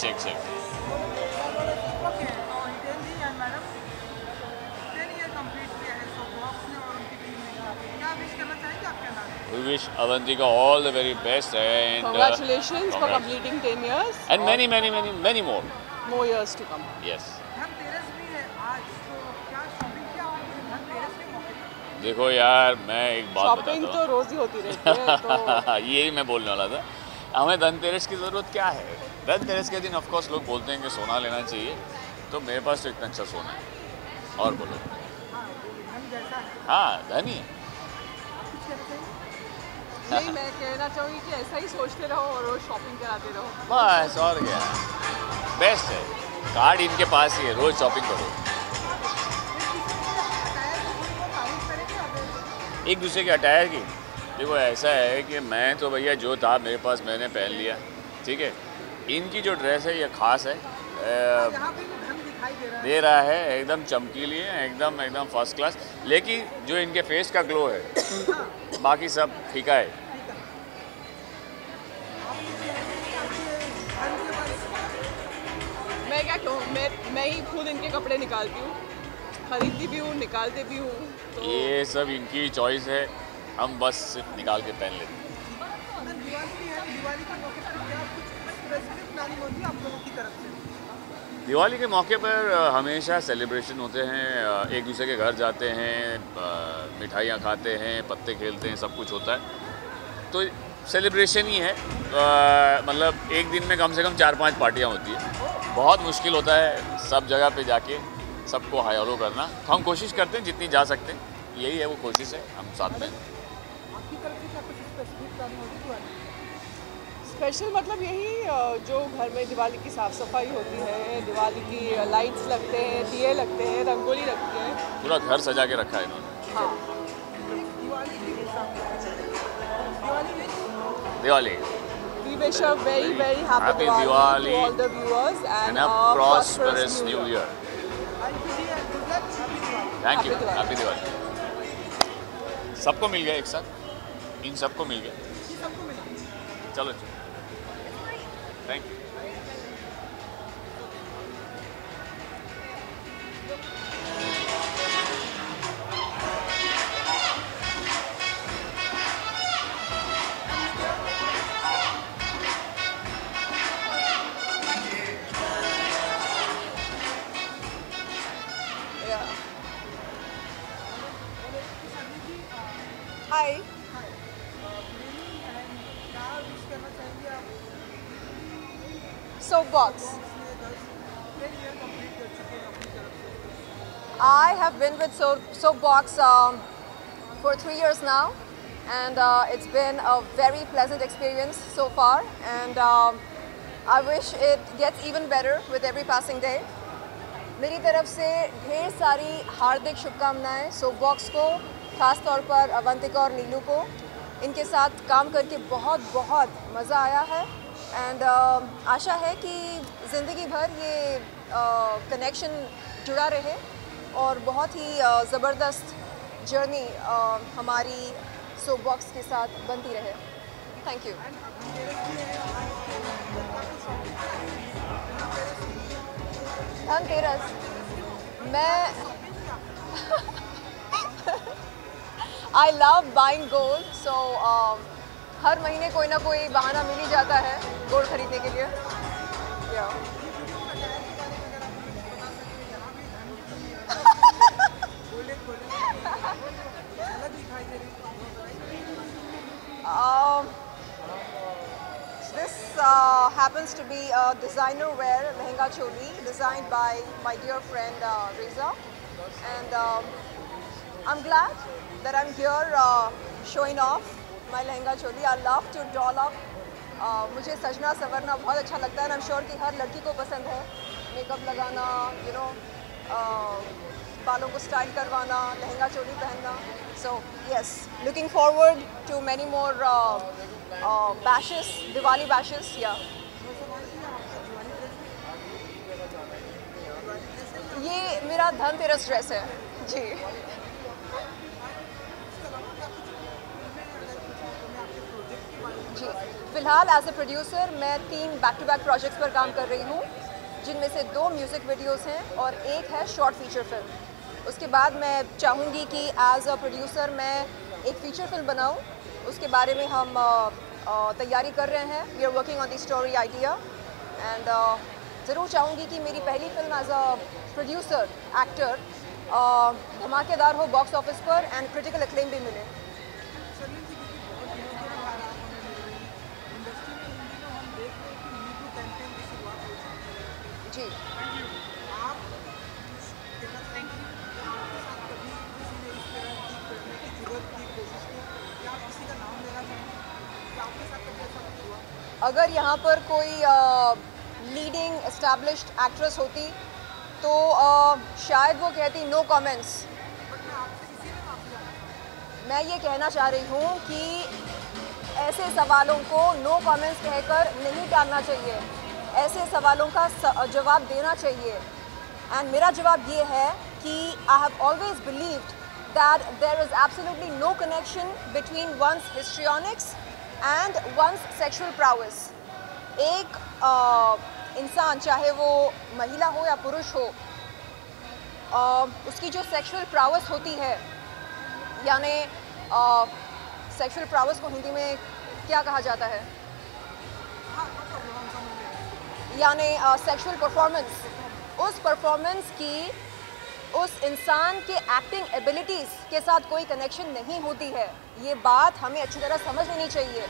We wish Avantika all the very best and congratulations for completing 10 years and many more years to come. Yes. देखो यार मैं एक बात बताता हूँ, शॉपिंग तो रोज ही होती रहती है तो यही मैं बोलने वाला था। हमें धनतेरस की ज़रूरत क्या है? धनतेरस के दिन ऑफ कोर्स लोग बोलते हैं कि सोना लेना चाहिए, तो मेरे पास तो इतना अच्छा सोना है। और बोलो। हाँ धनी है। नहीं मैं कहना चाहूँगी कि ऐसा ही सोचते रहो और रोज शॉपिंग कराते रहो, बस और क्या, बेस्ट है। कार्ड इनके पास ही है, रोज शॉपिंग करो। एक दूसरे के अटायर की देखो ऐसा है कि मैं तो भैया जो था मेरे पास मैंने पहन लिया, ठीक है। इनकी जो ड्रेस है ये ख़ास है, दे रहा है एकदम चमकीली है, एकदम फर्स्ट क्लास, लेकिन जो इनके फेस का ग्लो है बाकी सब फीका है। मैं क्या कहूँ, मैं ही खुद इनके कपड़े निकालती हूँ, खरीदती भी हूँ, निकालते भी हूँ, तो ये सब इनकी चॉइस है, हम बस सिर्फ निकाल के पहन लेते हैं। दिवाली के मौके पर हमेशा सेलिब्रेशन होते हैं, एक दूसरे के घर जाते हैं, मिठाइयाँ खाते हैं, पत्ते खेलते हैं, सब कुछ होता है। तो सेलिब्रेशन ही है। मतलब एक दिन में कम से कम 4-5 पार्टियाँ होती है। बहुत मुश्किल होता है सब जगह पे जाके सबको हाई हेलो करना। हम कोशिश करते हैं जितनी जा सकते हैं, यही है वो कोशिश है, हम साथ में। स्पेशल मतलब यही जो घर में दिवाली की साफ़ सफाई होती है, दिवाली की लाइट्स लगते हैं, दिए लगते हैं, रंगोली लगती है, पूरा घर सजा के रखा है इन्होंने। हाँ। Diwali. We wish a very very happy Diwali to all the viewers and a prosperous new year. Thank you. Happy Diwali. सबको मिल गया एक साथ, इन सबको मिल गया। चलो thank you. Hi. Soapbox. I have been with Soapbox for 3 years now, and it's been a very pleasant experience so far, and I wish it gets even better with every passing day. मेरी तरफ से ढेर सारी हार्दिक शुभकामनाएं सोपबॉक्स को, ख़ास तौर पर अवंतिका और नीलू को। इनके साथ काम करके बहुत बहुत मज़ा आया है, एंड आशा है कि ज़िंदगी भर ये कनेक्शन जुड़ा रहे और बहुत ही ज़बरदस्त जर्नी हमारी सोपबॉक्स के साथ बनती रहे। Thank you. धनतेरस मैं I love buying gold, so हर महीने कोई ना कोई बहाना मिल ही जाता है गोल्ड खरीदने के लिए। This happens to be a designer wear lehenga choli designed by my dear friend Reza, and I'm glad that I'm here showing off my lehenga choli. I love to doll up. मुझे सजना संवरना बहुत अच्छा लगता है, and I'm sure कि हर लड़की को पसंद है मेकअप लगाना, you know, बालों को स्टाइल करवाना, लहंगा चोली पहनना। So yes, looking forward to many more bashes, Diwali bashes, yeah. ये मेरा धनतेरस ड्रेस है जी। जी फिलहाल एज ए प्रोड्यूसर मैं 3 बैक टू बैक प्रोजेक्ट्स पर काम कर रही हूँ, जिनमें से 2 म्यूज़िक वीडियोस हैं और एक है शॉर्ट फीचर फिल्म। उसके बाद मैं चाहूँगी कि एज अ प्रोड्यूसर मैं एक फ़ीचर फिल्म बनाऊँ, उसके बारे में हम तैयारी कर रहे हैं। We are working on the story idea, and ज़रूर चाहूँगी कि मेरी पहली film as a producer actor धमाकेदार हो बॉक्स ऑफिस पर एंड क्रिटिकल एक्लेम भी मिले। जी अगर यहाँ पर कोई लीडिंग एस्टैब्लिश्ड एक्ट्रेस होती तो शायद वो कहती नो कमेंट्स। मैं ये कहना चाह रही हूँ कि ऐसे सवालों को नो कमेंट्स कहकर नहीं टालना चाहिए, ऐसे सवालों का जवाब देना चाहिए। एंड मेरा जवाब ये है कि I have always believed that there is absolutely no connection between one's histrionics and one's sexual prowess. एक इंसान चाहे वो महिला हो या पुरुष हो, उसकी जो सेक्सुअल प्राउस होती है, यानी सेक्सुअल प्राउस को हिंदी में क्या कहा जाता है, यानी सेक्सुअल परफॉर्मेंस, उस परफॉर्मेंस की उस इंसान के एक्टिंग एबिलिटीज़ के साथ कोई कनेक्शन नहीं होती है। ये बात हमें अच्छी तरह समझ लेनी चाहिए।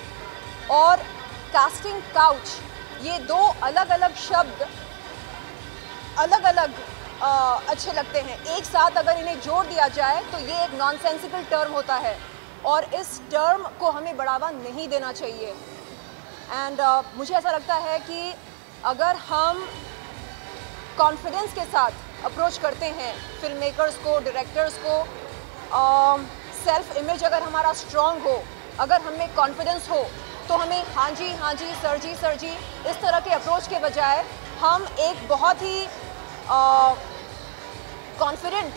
और कास्टिंग काउच, ये दो अलग अलग शब्द अलग अलग अच्छे लगते हैं, एक साथ अगर इन्हें जोड़ दिया जाए तो ये एक नॉनसेंसिकल टर्म होता है और इस टर्म को हमें बढ़ावा नहीं देना चाहिए। एंड मुझे ऐसा लगता है कि अगर हम कॉन्फिडेंस के साथ अप्रोच करते हैं फिल्म मेकर्स को, डायरेक्टर्स को, सेल्फ इमेज अगर हमारा स्ट्रॉन्ग हो, अगर हमें कॉन्फिडेंस हो, तो हमें हाँ जी सर जी इस तरह के अप्रोच के बजाय हम एक बहुत ही कॉन्फिडेंट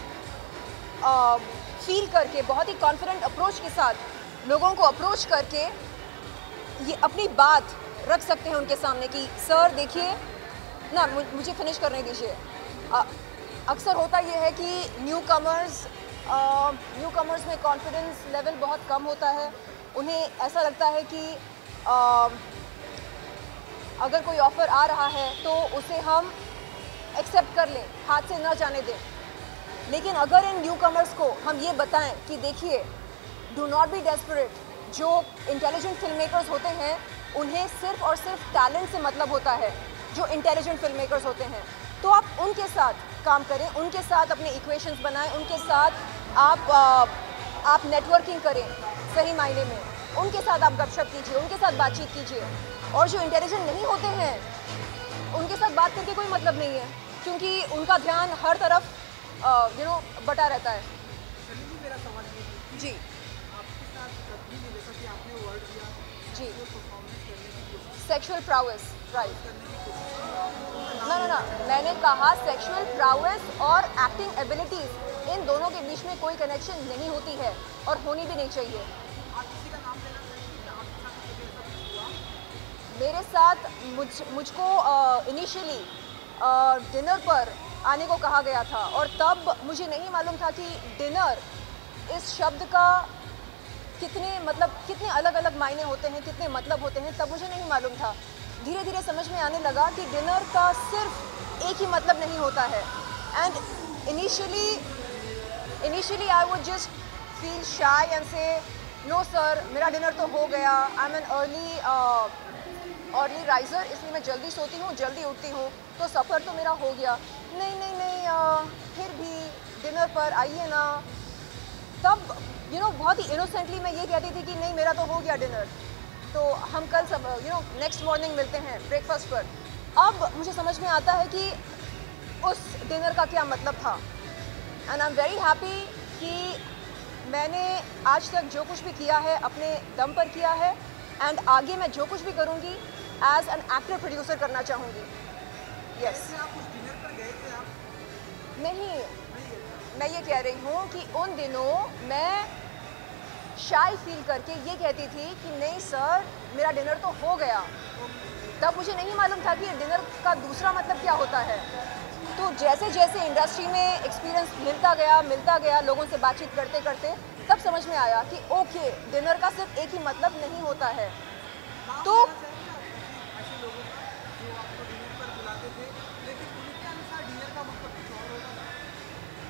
फील करके, बहुत ही कॉन्फिडेंट अप्रोच के साथ लोगों को अप्रोच करके ये अपनी बात रख सकते हैं उनके सामने कि सर देखिए ना, मुझे फिनिश करने दीजिए। अक्सर होता ये है कि न्यू कमर्स में कॉन्फिडेंस लेवल बहुत कम होता है। उन्हें ऐसा लगता है कि अगर कोई ऑफ़र आ रहा है तो उसे हम एक्सेप्ट कर लें, हाथ से ना जाने दें। लेकिन अगर इन न्यू कमर्स को हम ये बताएं कि देखिए, डू नॉट बी डेस्परेट, जो इंटेलिजेंट फिल्म मेकर्स होते हैं उन्हें सिर्फ और सिर्फ टैलेंट से मतलब होता है, जो इंटेलिजेंट फिल्म मेकर्स होते हैं, तो आप उनके साथ काम करें, उनके साथ अपने इक्वेशंस बनाएं, उनके साथ आप नेटवर्किंग करें सही मायने में, उनके साथ आप गपशप कीजिए, उनके साथ बातचीत कीजिए। और जो इंटेलिजेंट नहीं होते हैं उनके साथ बात करके कोई मतलब नहीं है, क्योंकि उनका ध्यान हर तरफ बटा रहता है। मेरा सवाल ये है जी आपके साथ कभी भी जैसा कि आपने वर्ड दिया जी परफॉर्मेंस करने की कोशिश सेक्सुअल प्राउएस, राइट करने की कोशिश ना मैंने कहा सेक्सुअल प्राउएस और एक्टिंग एबिलिटीज, इन दोनों के बीच में कोई कनेक्शन नहीं होती है और होनी भी नहीं चाहिए। आप किसी का नाम लेना चाहेंगे कि आपके साथ कभी ऐसा कुछ हुआ? मेरे साथ मुझको इनिशियली डिनर पर आने को कहा गया था और तब मुझे नहीं मालूम था कि डिनर इस शब्द का कितने अलग अलग मायने होते हैं, कितने मतलब होते हैं, तब मुझे नहीं मालूम था। धीरे धीरे समझ में आने लगा कि डिनर का सिर्फ एक ही मतलब नहीं होता है। And initially I would just feel शाई एंड से नो सर, मेरा डिनर तो हो गया, I am an early riser, इसलिए मैं जल्दी सोती हूँ, जल्दी उठती हूँ, तो सफ़र तो मेरा हो गया। नहीं फिर भी डिनर पर आइए ना। तब बहुत ही इनोसेंटली मैं ये कहती थी कि नहीं, मेरा तो हो गया डिनर, तो हम कल सब नेक्स्ट मॉर्निंग मिलते हैं ब्रेकफास्ट पर। अब मुझे समझ में आता है कि उस डिनर का क्या मतलब था। And I am very happy कि मैंने आज तक जो कुछ भी किया है अपने दम पर किया है, एंड आगे मैं जो कुछ भी करूँगी एज एन एक्टर प्रोड्यूसर करना चाहूँगी। यस आप उस डिनर पर गए थे? आप नहीं, मैं ये कह रही हूँ कि उन दिनों मैं शाई फील करके ये कहती थी कि नहीं सर, मेरा डिनर तो हो गया। तब मुझे नहीं मालूम था कि डिनर का दूसरा मतलब क्या होता है। तो जैसे जैसे इंडस्ट्री में एक्सपीरियंस मिलता गया लोगों से बातचीत करते करते, तब समझ में आया कि ओके, डिनर का सिर्फ एक ही मतलब नहीं होता है। तो ऐसे लोगों का जो आपको डिनर पर बुलाते थे, लेकिन उनके अनुसार डिनर का मतलब कुछ और होता था?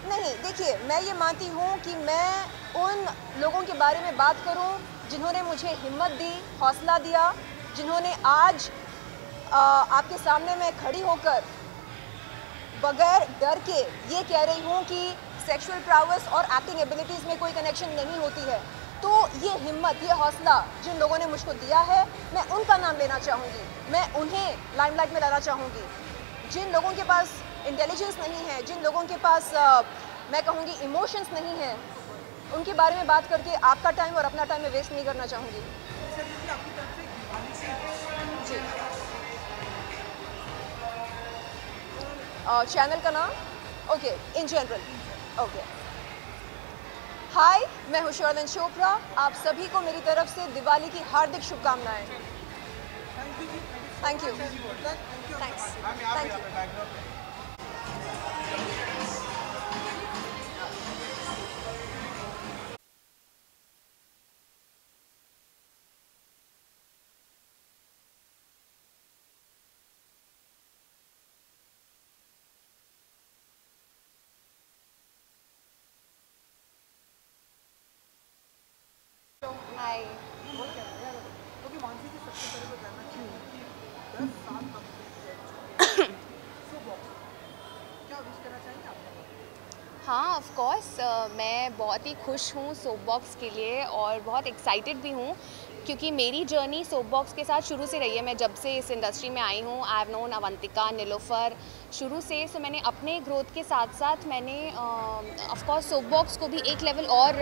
नहीं, देखिए, मैं ये मानती हूँ कि मैं उन लोगों के बारे में बात करूँ जिन्होंने मुझे हिम्मत दी, हौसला दिया, जिन्होंने आज आपके सामने मैं खड़ी होकर बगैर डर के ये कह रही हूँ कि सेक्सुअल प्राउएस और एक्टिंग एबिलिटीज़ में कोई कनेक्शन नहीं होती है। तो ये हिम्मत, ये हौसला जिन लोगों ने मुझको दिया है, मैं उनका नाम लेना चाहूँगी, मैं उन्हें लाइमलाइट में लाना चाहूँगी। जिन लोगों के पास इंटेलिजेंस नहीं है, जिन लोगों के पास मैं कहूँगी इमोशंस नहीं है, उनके बारे में बात करके आपका टाइम और अपना टाइम मैं वेस्ट नहीं करना चाहूँगी। जी, चैनल का नाम ओके, इन जनरल ओके। हाय, मैं हूँ शर्लिन चोपड़ा। आप सभी को मेरी तरफ से दिवाली की हार्दिक शुभकामनाएं। Thank you. Thanks. Of course मैं बहुत ही खुश हूँ सोप बॉक्स के लिए और बहुत एक्साइटेड भी हूँ क्योंकि मेरी जर्नी सोप बॉक्स के साथ शुरू से रही है। मैं जब से इस इंडस्ट्री में आई हूँ, I have known Avantika, Nilofar शुरू से। सो मैंने अपने ग्रोथ के साथ साथ मैंने ऑफ कोर्स सोप बॉक्स को भी एक लेवल और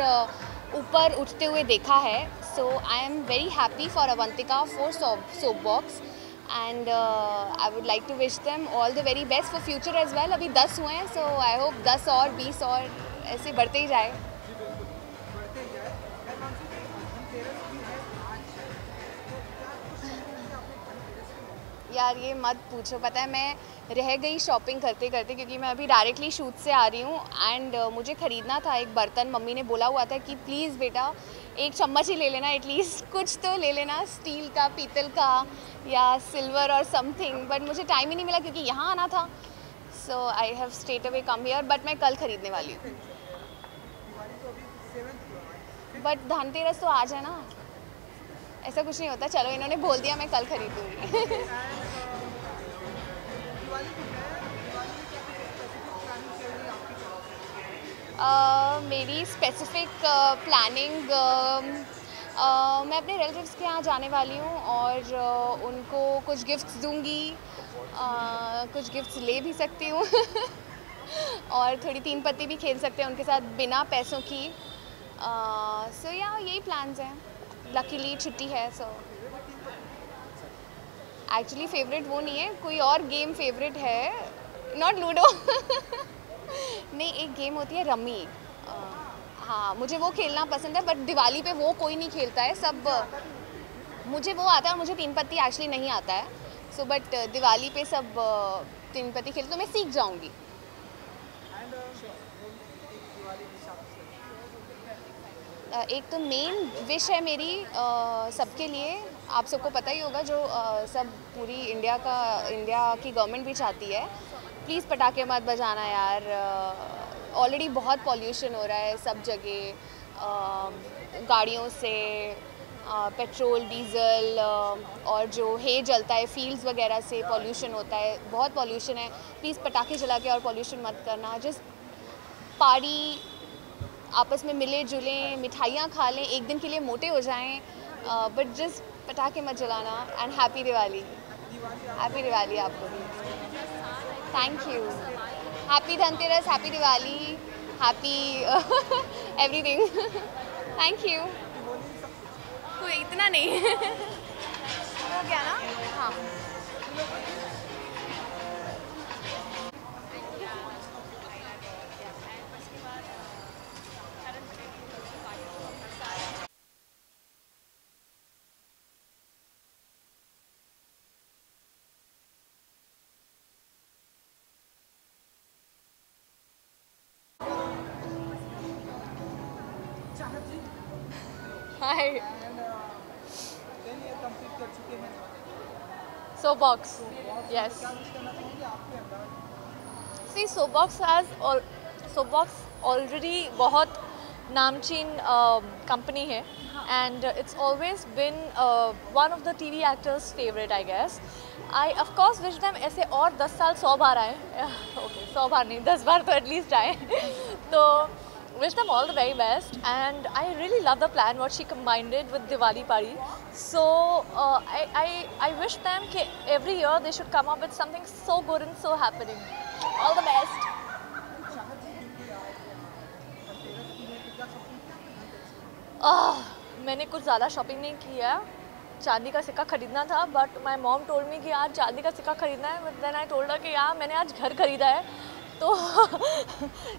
ऊपर उठते हुए देखा है। So I am very happy for Avantika for Soap Box and I would like to wish them all the very best for future as well. अभी 10 हुए हैं, सो आई होप 10 और 20 और ऐसे बढ़ते ही जाए। यार ये मत पूछो, पता है मैं रह गई शॉपिंग करते करते क्योंकि मैं अभी डायरेक्टली शूट से आ रही हूँ एंड मुझे ख़रीदना था एक बर्तन। मम्मी ने बोला हुआ था कि प्लीज़ बेटा एक चम्मच ही ले लेना, एटलीस्ट कुछ तो ले लेना, स्टील का, पीतल का या सिल्वर और समथिंग, बट मुझे टाइम ही नहीं मिला क्योंकि यहाँ आना था। So I have straight away come here, but मैं कल ख़रीदने वाली हूँ। बट धनतेरस तो आज है ना, ऐसा कुछ नहीं होता। चलो इन्होंने बोल दिया, मैं कल खरीदूँगी। मेरी स्पेसिफिक प्लानिंग मैं अपने रिलेटिव्स के यहाँ जाने वाली हूँ और उनको कुछ गिफ्ट्स दूँगी, कुछ गिफ्ट्स ले भी सकती हूँ और थोड़ी 3 पत्ती भी खेल सकते हैं उनके साथ बिना पैसों की। सो या यही प्लान्स हैं। लकीली छुट्टी है। सो एक्चुअली फेवरेट वो नहीं है, कोई और गेम फेवरेट है, नॉट लूडो नहीं, एक गेम होती है रम्मी। हाँ मुझे वो खेलना पसंद है, बट दिवाली पे वो कोई नहीं खेलता है, सब मुझे वो आता है और मुझे 3 पत्ती एक्चुअली नहीं आता है। सो बट दिवाली पे सब 3 पत्ती खेलते, तो मैं सीख जाऊँगी। एक तो मेन विश है मेरी सबके लिए, आप सबको पता ही होगा, जो सब पूरी इंडिया की गवर्नमेंट भी चाहती है, प्लीज़ पटाखे मत बजाना यार। ऑलरेडी बहुत पॉल्यूशन हो रहा है सब जगह, गाड़ियों से, पेट्रोल डीज़ल और जो हे जलता है फील्ड्स वगैरह से पॉल्यूशन होता है, बहुत पॉल्यूशन है। प्लीज़ पटाखे जला के और पॉल्यूशन मत करना, जस्ट पार्टी, आपस में मिले जुलें, मिठाइयाँ खा लें, एक दिन के लिए मोटे हो जाएं, बट जस्ट पटाखे मत जलाना। And happy Diwali. Happy Diwali आपको भी। Thank you. Happy Dhanteras, happy Diwali, happy everything. Thank you. कोई इतना नहीं हो गया ना। हाँ Hi. Soap box. Yes. See, soap box already बहुत नामचीन company है, and it's always been one of the TV actors' favorite, I guess. I of course wish them ऐसे और 10 साल 100 बार आए, okay 100 बार नहीं 10 बार तो at least आए तो wish them all the very best, and I really love the plan what she combined it with Diwali party. So I wish them कि every year they should come up with something so good and so happening. All the best. मैंने कुछ ज़्यादा shopping नहीं की है, चांदी का सिक्का खरीदना था, but my mom told me कि आज चांदी का सिक्का खरीदना है, but then I told her कि यार मैंने आज घर खरीदा है तो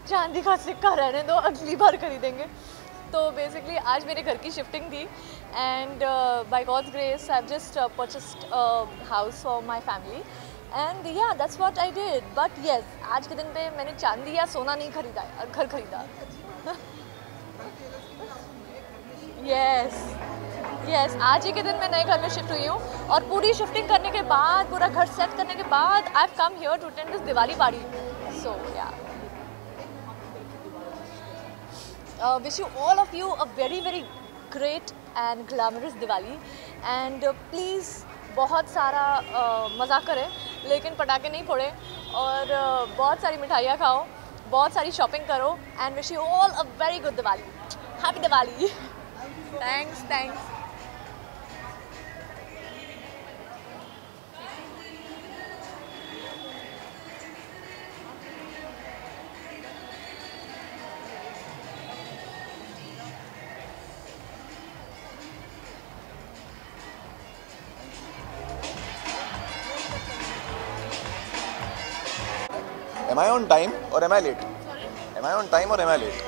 चांदी का सिक्का रहने दो, अगली बार खरीदेंगे। तो बेसिकली आज मेरे घर की शिफ्टिंग थी, and by God's grace I have just purchased house for my family, and yeah that's what I did. But yes, आज के दिन पे मैंने चांदी या सोना नहीं खरीदा है, घर खरीदा। यस, आज ही के दिन मैं नए घर में शिफ्ट हुई हूँ, और पूरी शिफ्टिंग करने के बाद, पूरा घर सेट करने के बाद I have come here to attend this Diwali party. So yeah wish you all of you a very very great and glamorous Diwali, and please बहुत सारा मज़ा करें, लेकिन पटाखे नहीं फोड़ें, और बहुत सारी मिठाइयाँ खाओ, बहुत सारी शॉपिंग करो and wish you all a very good Diwali. Happy Diwali. Thanks. Am I on time or am I late? Am I on time or am I late?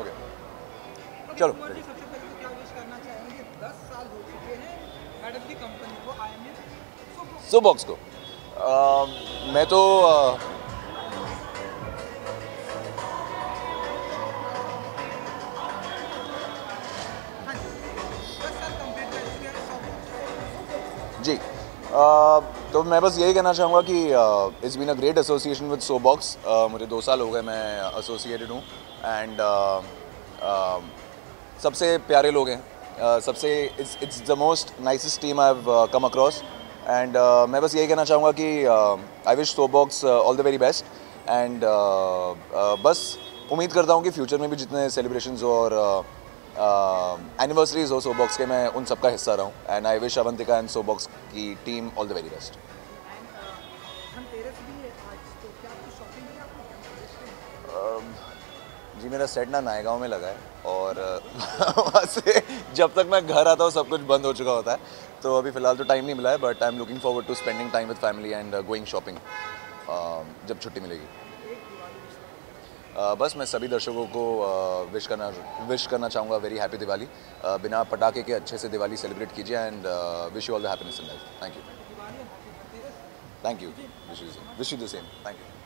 Okay. चलो. सबसे पहले तो क्या विश करना चाहेंगे? 10 साल हो चुके हैं मैडम की कंपनी को IMF सोबॉक्स को मैं तो जी तो मैं बस यही कहना चाहूँगा कि it's been a great association with Soapbox. मुझे 2 साल हो गए मैं एसोसिएटेड हूँ एंड सबसे प्यारे लोग हैं. सबसे it's the most nicest team I have come across and मैं बस यही कहना चाहूँगा कि I wish Soapbox all the very best and बस उम्मीद करता हूँ कि फ्यूचर में भी जितने सेलिब्रेशंस और एनिवर्सरीज हो सोबॉक्स के मैं उन सबका हिस्सा रहा हूँ and I wish Avantika and Soapbox की team all the very best. जी मेरा सेट ना नायगांव में लगा है और वहाँ से जब तक मैं घर आता हूँ सब कुछ बंद हो चुका होता है. तो अभी फ़िलहाल तो टाइम नहीं मिला है but I am looking forward to spending time with family and going shopping जब छुट्टी मिलेगी. बस मैं सभी दर्शकों को विश करना चाहूँगा वेरी हैप्पी दिवाली. बिना पटाखे के अच्छे से दिवाली सेलिब्रेट कीजिए and wish you all the happiness in life. Thank you. Wish you the same. Thank you.